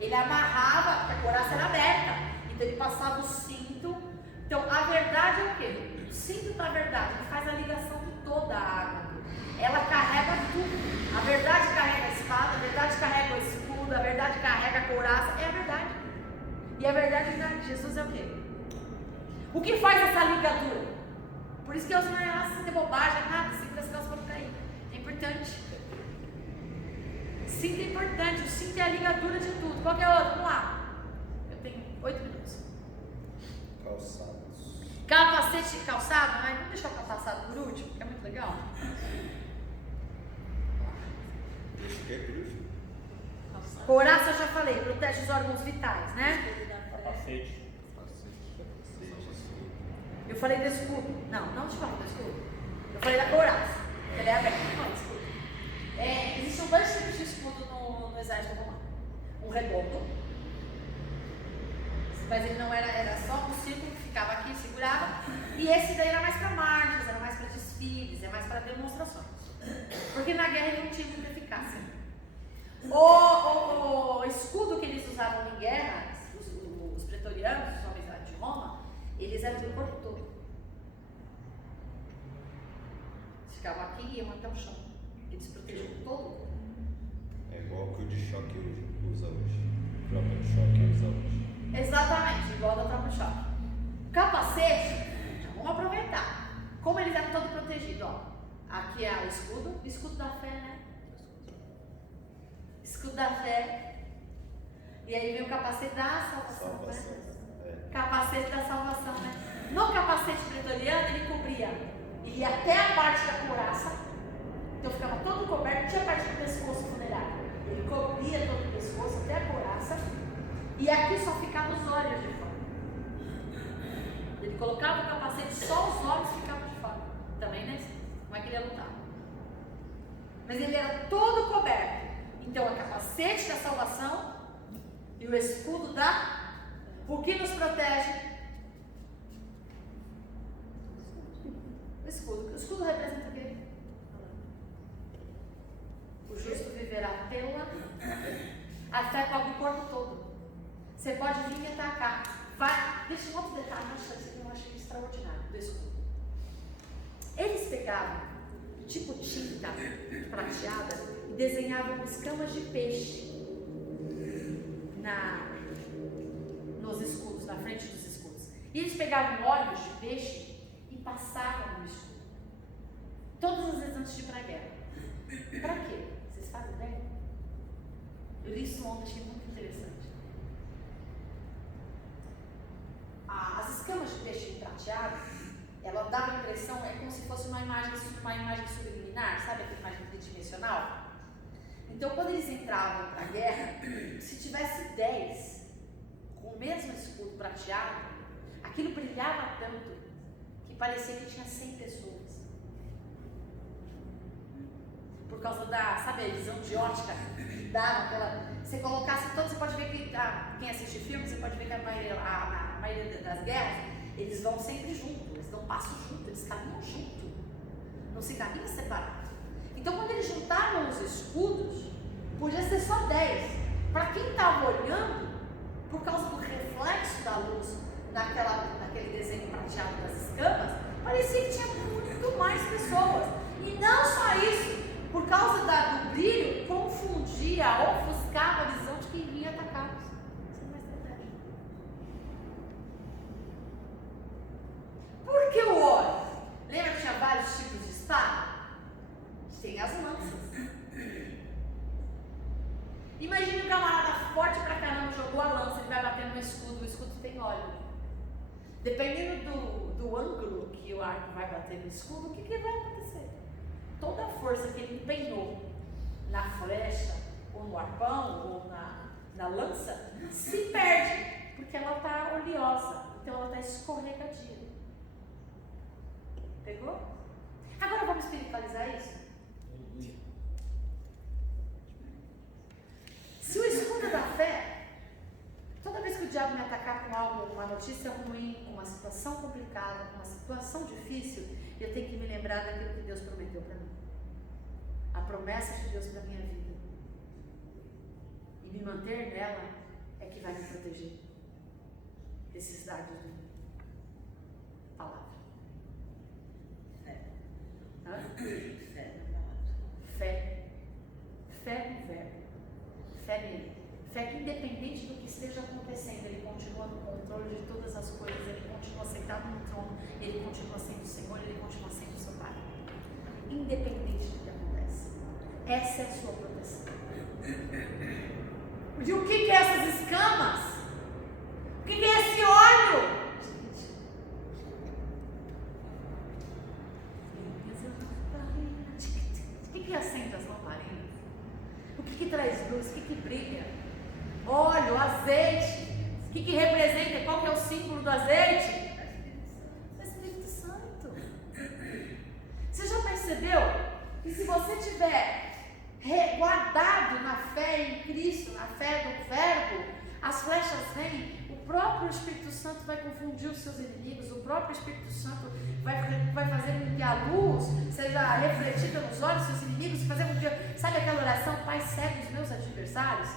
Ele amarrava, porque a couraça era aberta, então ele passava o cinto. Então a verdade é o quê? O cinto da verdade, ele faz a ligação de toda a armadura. Ela carrega tudo. A verdade carrega a espada, a verdade carrega o escudo, a verdade carrega a couraça, é a verdade. E a verdade é que Jesus é o quê? O que faz essa ligadura? Por isso que os não é bobagem, nada, segura as calças para cair. É importante. Cinto é importante, o cinto é a ligadura de tudo. Qual que é o outro? Vamos lá. Eu tenho 8 minutos. calçados. Capacete e calçado, mas vamos deixar o calçado por último, que é muito legal. Esse que é por último? Couraça eu já falei, protege os órgãos vitais, né? Capacete. Eu falei do escudo. Não te falei do escudo. Eu falei da couraça. Ele é aberto. Não, escudo. Existem dois tipos de escudo no exército romano. Um redondo. Mas ele não era só um círculo que ficava aqui e segurava. E esse daí era mais para marchas, era mais para desfiles, é mais para demonstrações. Porque na guerra ele não tinha muita eficácia. O escudo que eles usavam em guerra, os pretorianos, os homens lá de Roma, eles eram do corpo todo. Ficavam aqui e iam até o chão. Eles protegiam todo o corpo. É igual que o de choque usa hoje. Tropa de choque usa hoje. Exatamente, igual da tropa de choque. Capacete, vamos aproveitar. Como eles eram todos protegidos, ó. Aqui é o escudo da fé, né? Escudo da fé. E aí vem o capacete da salvação, né? Capacete da salvação, né? No capacete pretoriano ele cobria, ele ia até a parte da couraça, então ficava todo coberto, tinha a parte do pescoço funerário. Ele cobria todo o pescoço até a couraça, e aqui só ficavam os olhos de fora. Ele colocava o capacete, só os olhos ficavam de fora. Também, né? Como é que ele ia lutar? Mas ele era todo coberto. Então, o capacete da salvação e o escudo da... O que nos protege? O escudo. O escudo representa o quê? O justo viverá pela... A fé cobre o corpo todo. Você pode vir me atacar. Deixa um outro detalhe, eu achei extraordinário do escudo. Eles pegavam tipo tinta prateada e desenhavam escamas de peixe nos escudos, na frente dos escudos. E eles pegavam olhos de peixe e passavam no escudo. Todas as vezes antes de ir para a guerra. Para quê? Vocês fazem ideia? Eu li isso ontem, achei muito interessante. As escamas de peixe prateado, ela dá a impressão, é como se fosse uma imagem subliminar, sabe aquela imagem tridimensional? Então, quando eles entravam para a guerra, se tivesse 10 com o mesmo escudo prateado, aquilo brilhava tanto que parecia que tinha 100 pessoas. Por causa da, sabe, a visão de ótica que dava aquela. Você colocasse todos, você pode ver que quem assiste filme, você pode ver que a maioria das guerras, eles vão sempre juntos, eles dão um passo junto, eles caminham junto, não se caminham separados. Então, quando eles juntavam os escudos, podia ser só 10. Para quem estava olhando, por causa do reflexo da luz naquele desenho prateado das escamas, parecia que tinha muito mais pessoas. E não só isso, por causa do brilho, confundia, ofuscava a visão de quem vinha atacá-los. Isso é uma estratégia. Por que o ouro? Lembra que tinha vários tipos de espada? Tem as lanças. Imagine um camarada forte pra caramba, jogou a lança, ele vai bater no escudo, o escudo tem óleo. Dependendo do ângulo que o arco vai bater no escudo, o que vai acontecer? Toda a força que ele empenhou na flecha, ou no arpão, ou na lança, se perde, porque ela está oleosa, então ela está escorregadia. Pegou? Agora vamos espiritualizar isso? Se o escudo da fé, toda vez que o diabo me atacar com algo, uma notícia ruim, com uma situação complicada, com uma situação difícil, eu tenho que me lembrar daquilo que Deus prometeu para mim. A promessa de Deus para a minha vida. E me manter nela é que vai me proteger desses dardos do mundo. Palavra. Fé. Fé no verbo. Fé nele. Fé que independente do que esteja acontecendo, ele continua no controle de todas as coisas, ele continua sentado no trono, ele continua sendo o Senhor, ele continua sendo o seu Pai. Independente do que acontece. Essa é a sua proteção. E o que é essas escamas? O que é esse óleo? O que acende as lamparinas? O que traz luz? O que brilha? Óleo, azeite. O que representa? Qual que é o símbolo do azeite? O Espírito Santo. Você já percebeu que se você tiver guardado na fé em Cristo, na fé do Verbo, as flechas vêm, o próprio Espírito Santo vai confundir os seus inimigos, o próprio Espírito Santo vai fazer com que a luz seja refletida nos olhos dos seus inimigos, fazer com que, sabe aquela oração, Pai, cega os meus adversários,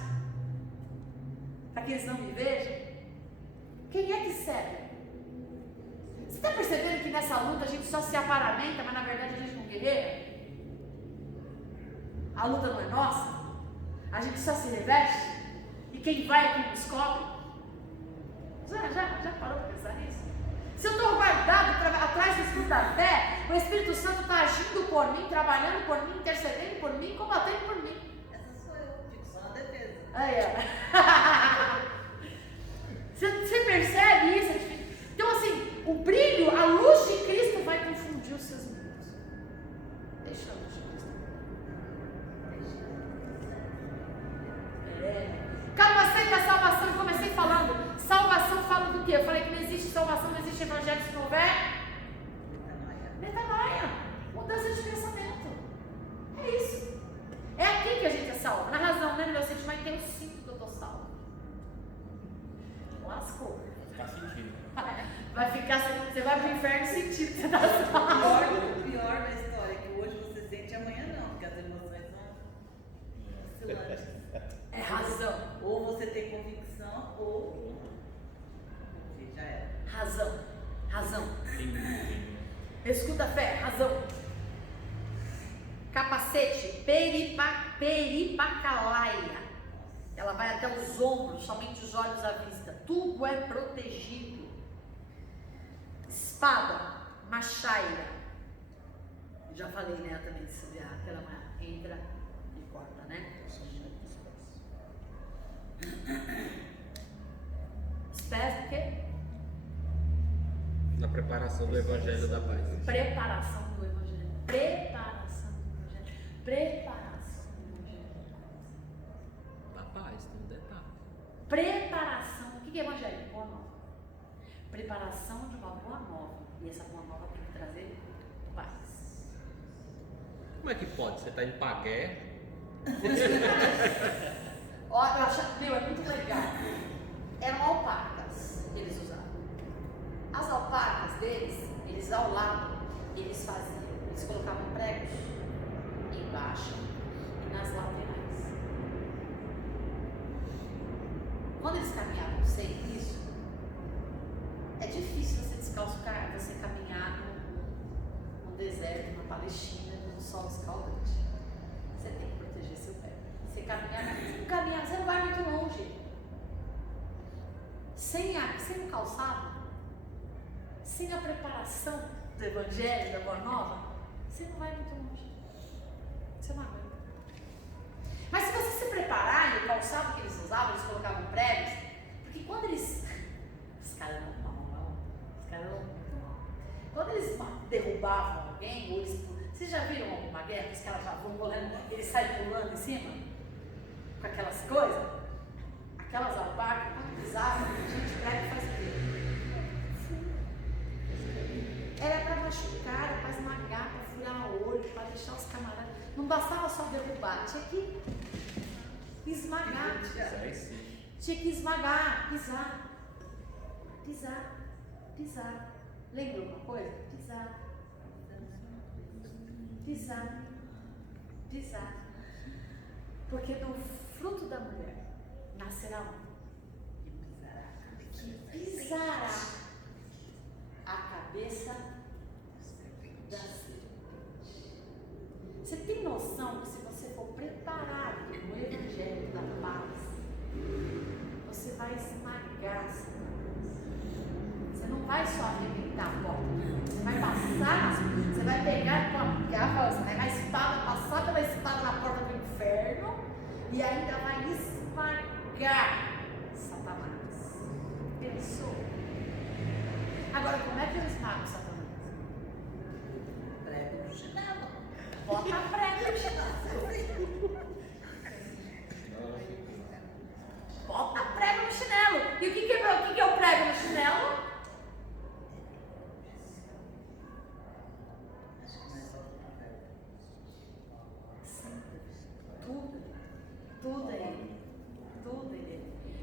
para que eles não me vejam? Quem é que cega? Você está percebendo que nessa luta a gente só se aparamenta, mas na verdade a gente não guerreia? A luta não é nossa? A gente só se reveste? E quem vai é quem nos cobre? Já parou para pensar nisso? Se eu estou guardado atrás do escudo da fé, o Espírito Santo está agindo por mim, trabalhando por mim, intercedendo por mim, combatendo por mim. Essa sou eu, fico só na defesa. Você percebe isso? Então assim, o brilho, a luz de Cristo vai confundir os seus inimigos. Deixa a luz de Cristo. Capacete da salvação, comecei falando. Salvação fala do quê? Eu falei que não existe salvação, não existe evangelho se não houver metanoia, mudança de pensamento. É isso. É aqui que a gente é salvo. Na razão, né, meu sentimento, mas tem o cinto que eu estou salvo. Lascou. Faz sentido. Vai ficar, você vai pro inferno sentindo que você está salvo. O pior da história é que hoje você sente e amanhã não, porque as emoções são oscilantes. É razão. Ou você tem convicção, ou Escuta a fé, razão. Capacete, peripacalaia. Ela vai até os ombros, somente os olhos à vista. Tudo é protegido. Espada, machaira. Já falei, né, também sobre aquela entra e corta, né? Espécie o quê? Na preparação do Evangelho da Paz. Preparação do Evangelho. Preparação do Evangelho. Preparação do Evangelho. Da paz, tem um detalhe. Preparação. O que é Evangelho? Boa nova. Preparação de uma boa nova. E essa boa nova tem que trazer paz. Como é que pode? Você está em Pagué? Olha, eu acho, meu, é muito legal. Eram alpacas que eles usavam. As alpacas deles, eles ao lado, eles colocavam pregos embaixo e nas laterais. Quando eles caminhavam sem isso, é difícil você descalço, você caminhar no deserto, na Palestina, no sol escaldante. Você tem que proteger seu pé. Você caminhar, você não vai muito longe. Sem o calçado, sem a preparação do Evangelho, da Boa Nova, você não vai muito longe. Você não aguenta. Mas se você se preparar, e o calçado que eles usavam, eles colocavam pregos, porque quando eles. Os caras eram mal. Quando eles derrubavam alguém, ou eles. Vocês já viram alguma guerra? Os caras já vão rolando, eles saem pulando em cima? Com aquelas coisas? Aquelas alpacas, quando pisavam, a gente pega e faz o quê? Era para machucar, era para esmagar, para furar o olho, para deixar os camaradas. Não bastava só derrubar, tinha que esmagar. Tinha que esmagar, pisar. Lembra uma coisa? Pisar. Porque do fruto da mulher nascerá um que pisará a cabeça da serpente. Você tem noção que se você for preparado no Evangelho da Paz, você vai esmagar Satanás. Você não vai só arrebentar a porta, você vai passar, você vai pegar com a espada, passar pela espada na porta do inferno e ainda vai esmagar Satanás. Pensou? Agora, como é que eu esmago Satanás? Prego no chinelo. Bota prego no chinelo. Bota prego no chinelo. E o que é o prego no chinelo? Tudo é ele.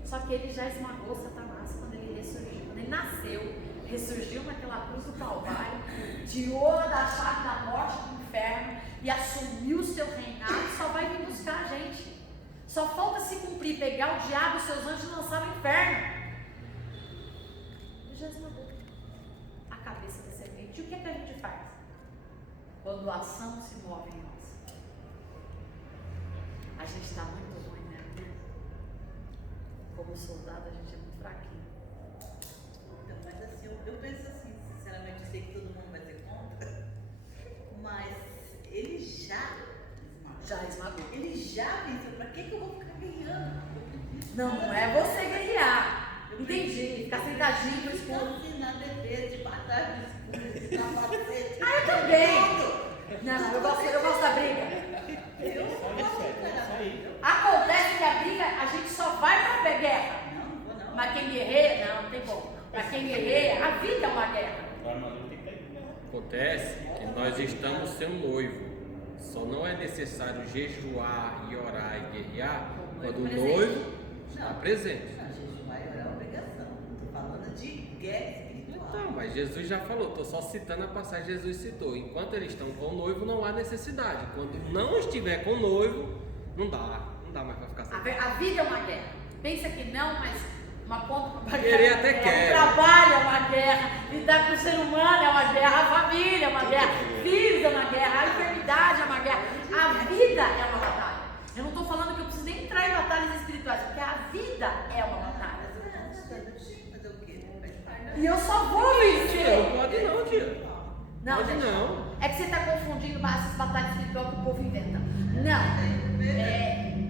Só que ele já esmagou Satanás quando ele ressurgiu. Quando ele nasceu, ressurgiu naquela cruz do Calvário, tirou da chave da morte do inferno e assumiu o seu reinado. Só vai vir buscar a gente. Só falta se cumprir, pegar o diabo e os seus anjos e lançar no inferno. Ele já esmagou a cabeça da serpente. E o que é que a gente faz quando a ação se move em nós? A gente está muito ruim, né? Como soldado, a gente é muito fraquinho. Então, mas assim, eu penso assim, sinceramente, eu sei que todo mundo vai ser contra, mas ele já esmagou. Ele já venceu. Pra que eu vou ficar guerreando? Não é você guerrear. Entendi. Ficar sentadinho no escuro. Assim, na defesa, de batalha no escuro, de capacete. Ah, eu também. Não, eu gosto da briga. Eu não posso esperar. Acontece que a briga, a gente só vai pra guerra. Não vou não. Mas quem guerreia, não tem como. Mas quem guerreia, a vida é uma guerra. Acontece que nós estamos sem um noivo. Só não é necessário jejuar e orar e guerrear quando o noivo está presente. Não, jejuar e orar é obrigação. Estou falando de guerra espiritual. Então, mas Jesus já falou, estou só citando a passagem que Jesus citou. Enquanto eles estão com o noivo, não há necessidade. Quando não estiver com o noivo, não dá mais para ficar sem. A vida é uma guerra. Pensa que não, mas Querer até quer. O trabalho é uma guerra, lidar com o ser humano é uma guerra, a família é uma guerra, filhos é uma guerra, a enfermidade é uma guerra, a vida é uma batalha. Eu não estou falando que eu preciso nem entrar em batalhas espirituais, porque a vida é uma batalha. Fazer o quê? E eu só vou vencer. Não pode não, tia. Não, pode gente, não. É que você está confundindo essas batalhas espirituais que o povo inventa. Não. Não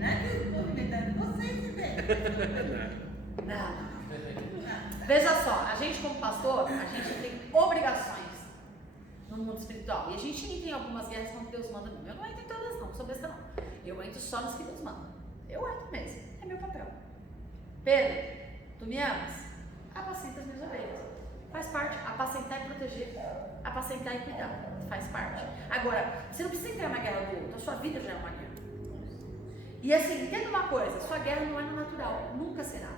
é que o povo inventando, vocês inventam. Não. Veja só, a gente como pastor, a gente tem obrigações no mundo espiritual. E a gente entra em algumas guerras quando Deus manda. Eu não entro em todas não sou besta não. Eu entro só nos que Deus manda. Eu entro mesmo, é meu papel. Pedro, tu me amas? Apacenta as minhas ovelhas. Faz parte, apacentar e proteger. Apacentar e cuidar, faz parte. Agora, você não precisa entrar na guerra do outro, a sua vida já é uma guerra. E assim, entenda uma coisa, sua guerra não é no natural, nunca será.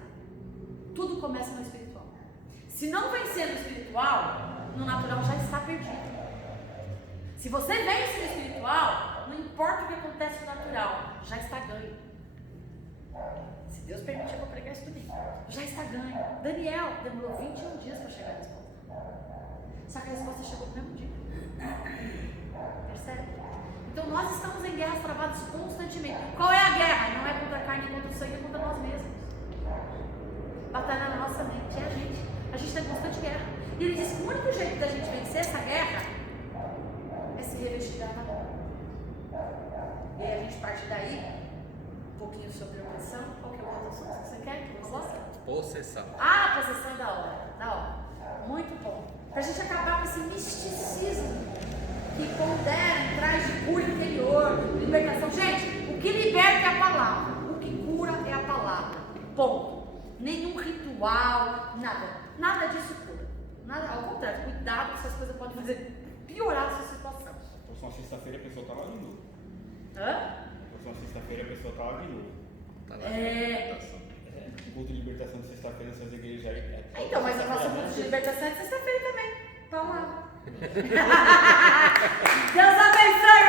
Tudo começa no espiritual. Se não vencer no espiritual, no natural já está perdido. Se você vence no espiritual, não importa o que acontece no natural, já está ganho. Se Deus permitir, eu vou pregar isso domingo. Já está ganho. Daniel demorou 21 dias para chegar à resposta. Só que a resposta chegou no mesmo dia. Percebe? Então nós estamos em guerras travadas constantemente. Qual é a guerra? Não é contra a carne, contra o sangue, é contra nós mesmos. Batalha na nossa mente, é a gente. A gente está em constante guerra. E ele disse que o único jeito da gente vencer essa guerra é se revestir da armadura. E aí a gente parte daí, um pouquinho sobre a opressão. Qual que é o outro assunto que você quer que eu coloque? Possessão. Ah, possessão é da hora, da hora. Muito bom. Pra gente acabar com esse misticismo que pondera, traz de cura interior, libertação. Gente, o que liberta é a palavra, o que cura é a palavra. Ponto. Nenhum ritual, nada. Nada disso cura. Nada, ao contrário, cuidado que essas coisas podem fazer piorar a sua situação. Próxima sexta-feira a pessoa tá lá de novo. Hã? Próxima sexta-feira a pessoa tá lá de novo. Tá lá. Culto de libertação de sexta-feira nessas igrejas aí. Então, mas o nosso curso de libertação é sexta-feira também. Vamos lá. Deus abençoe,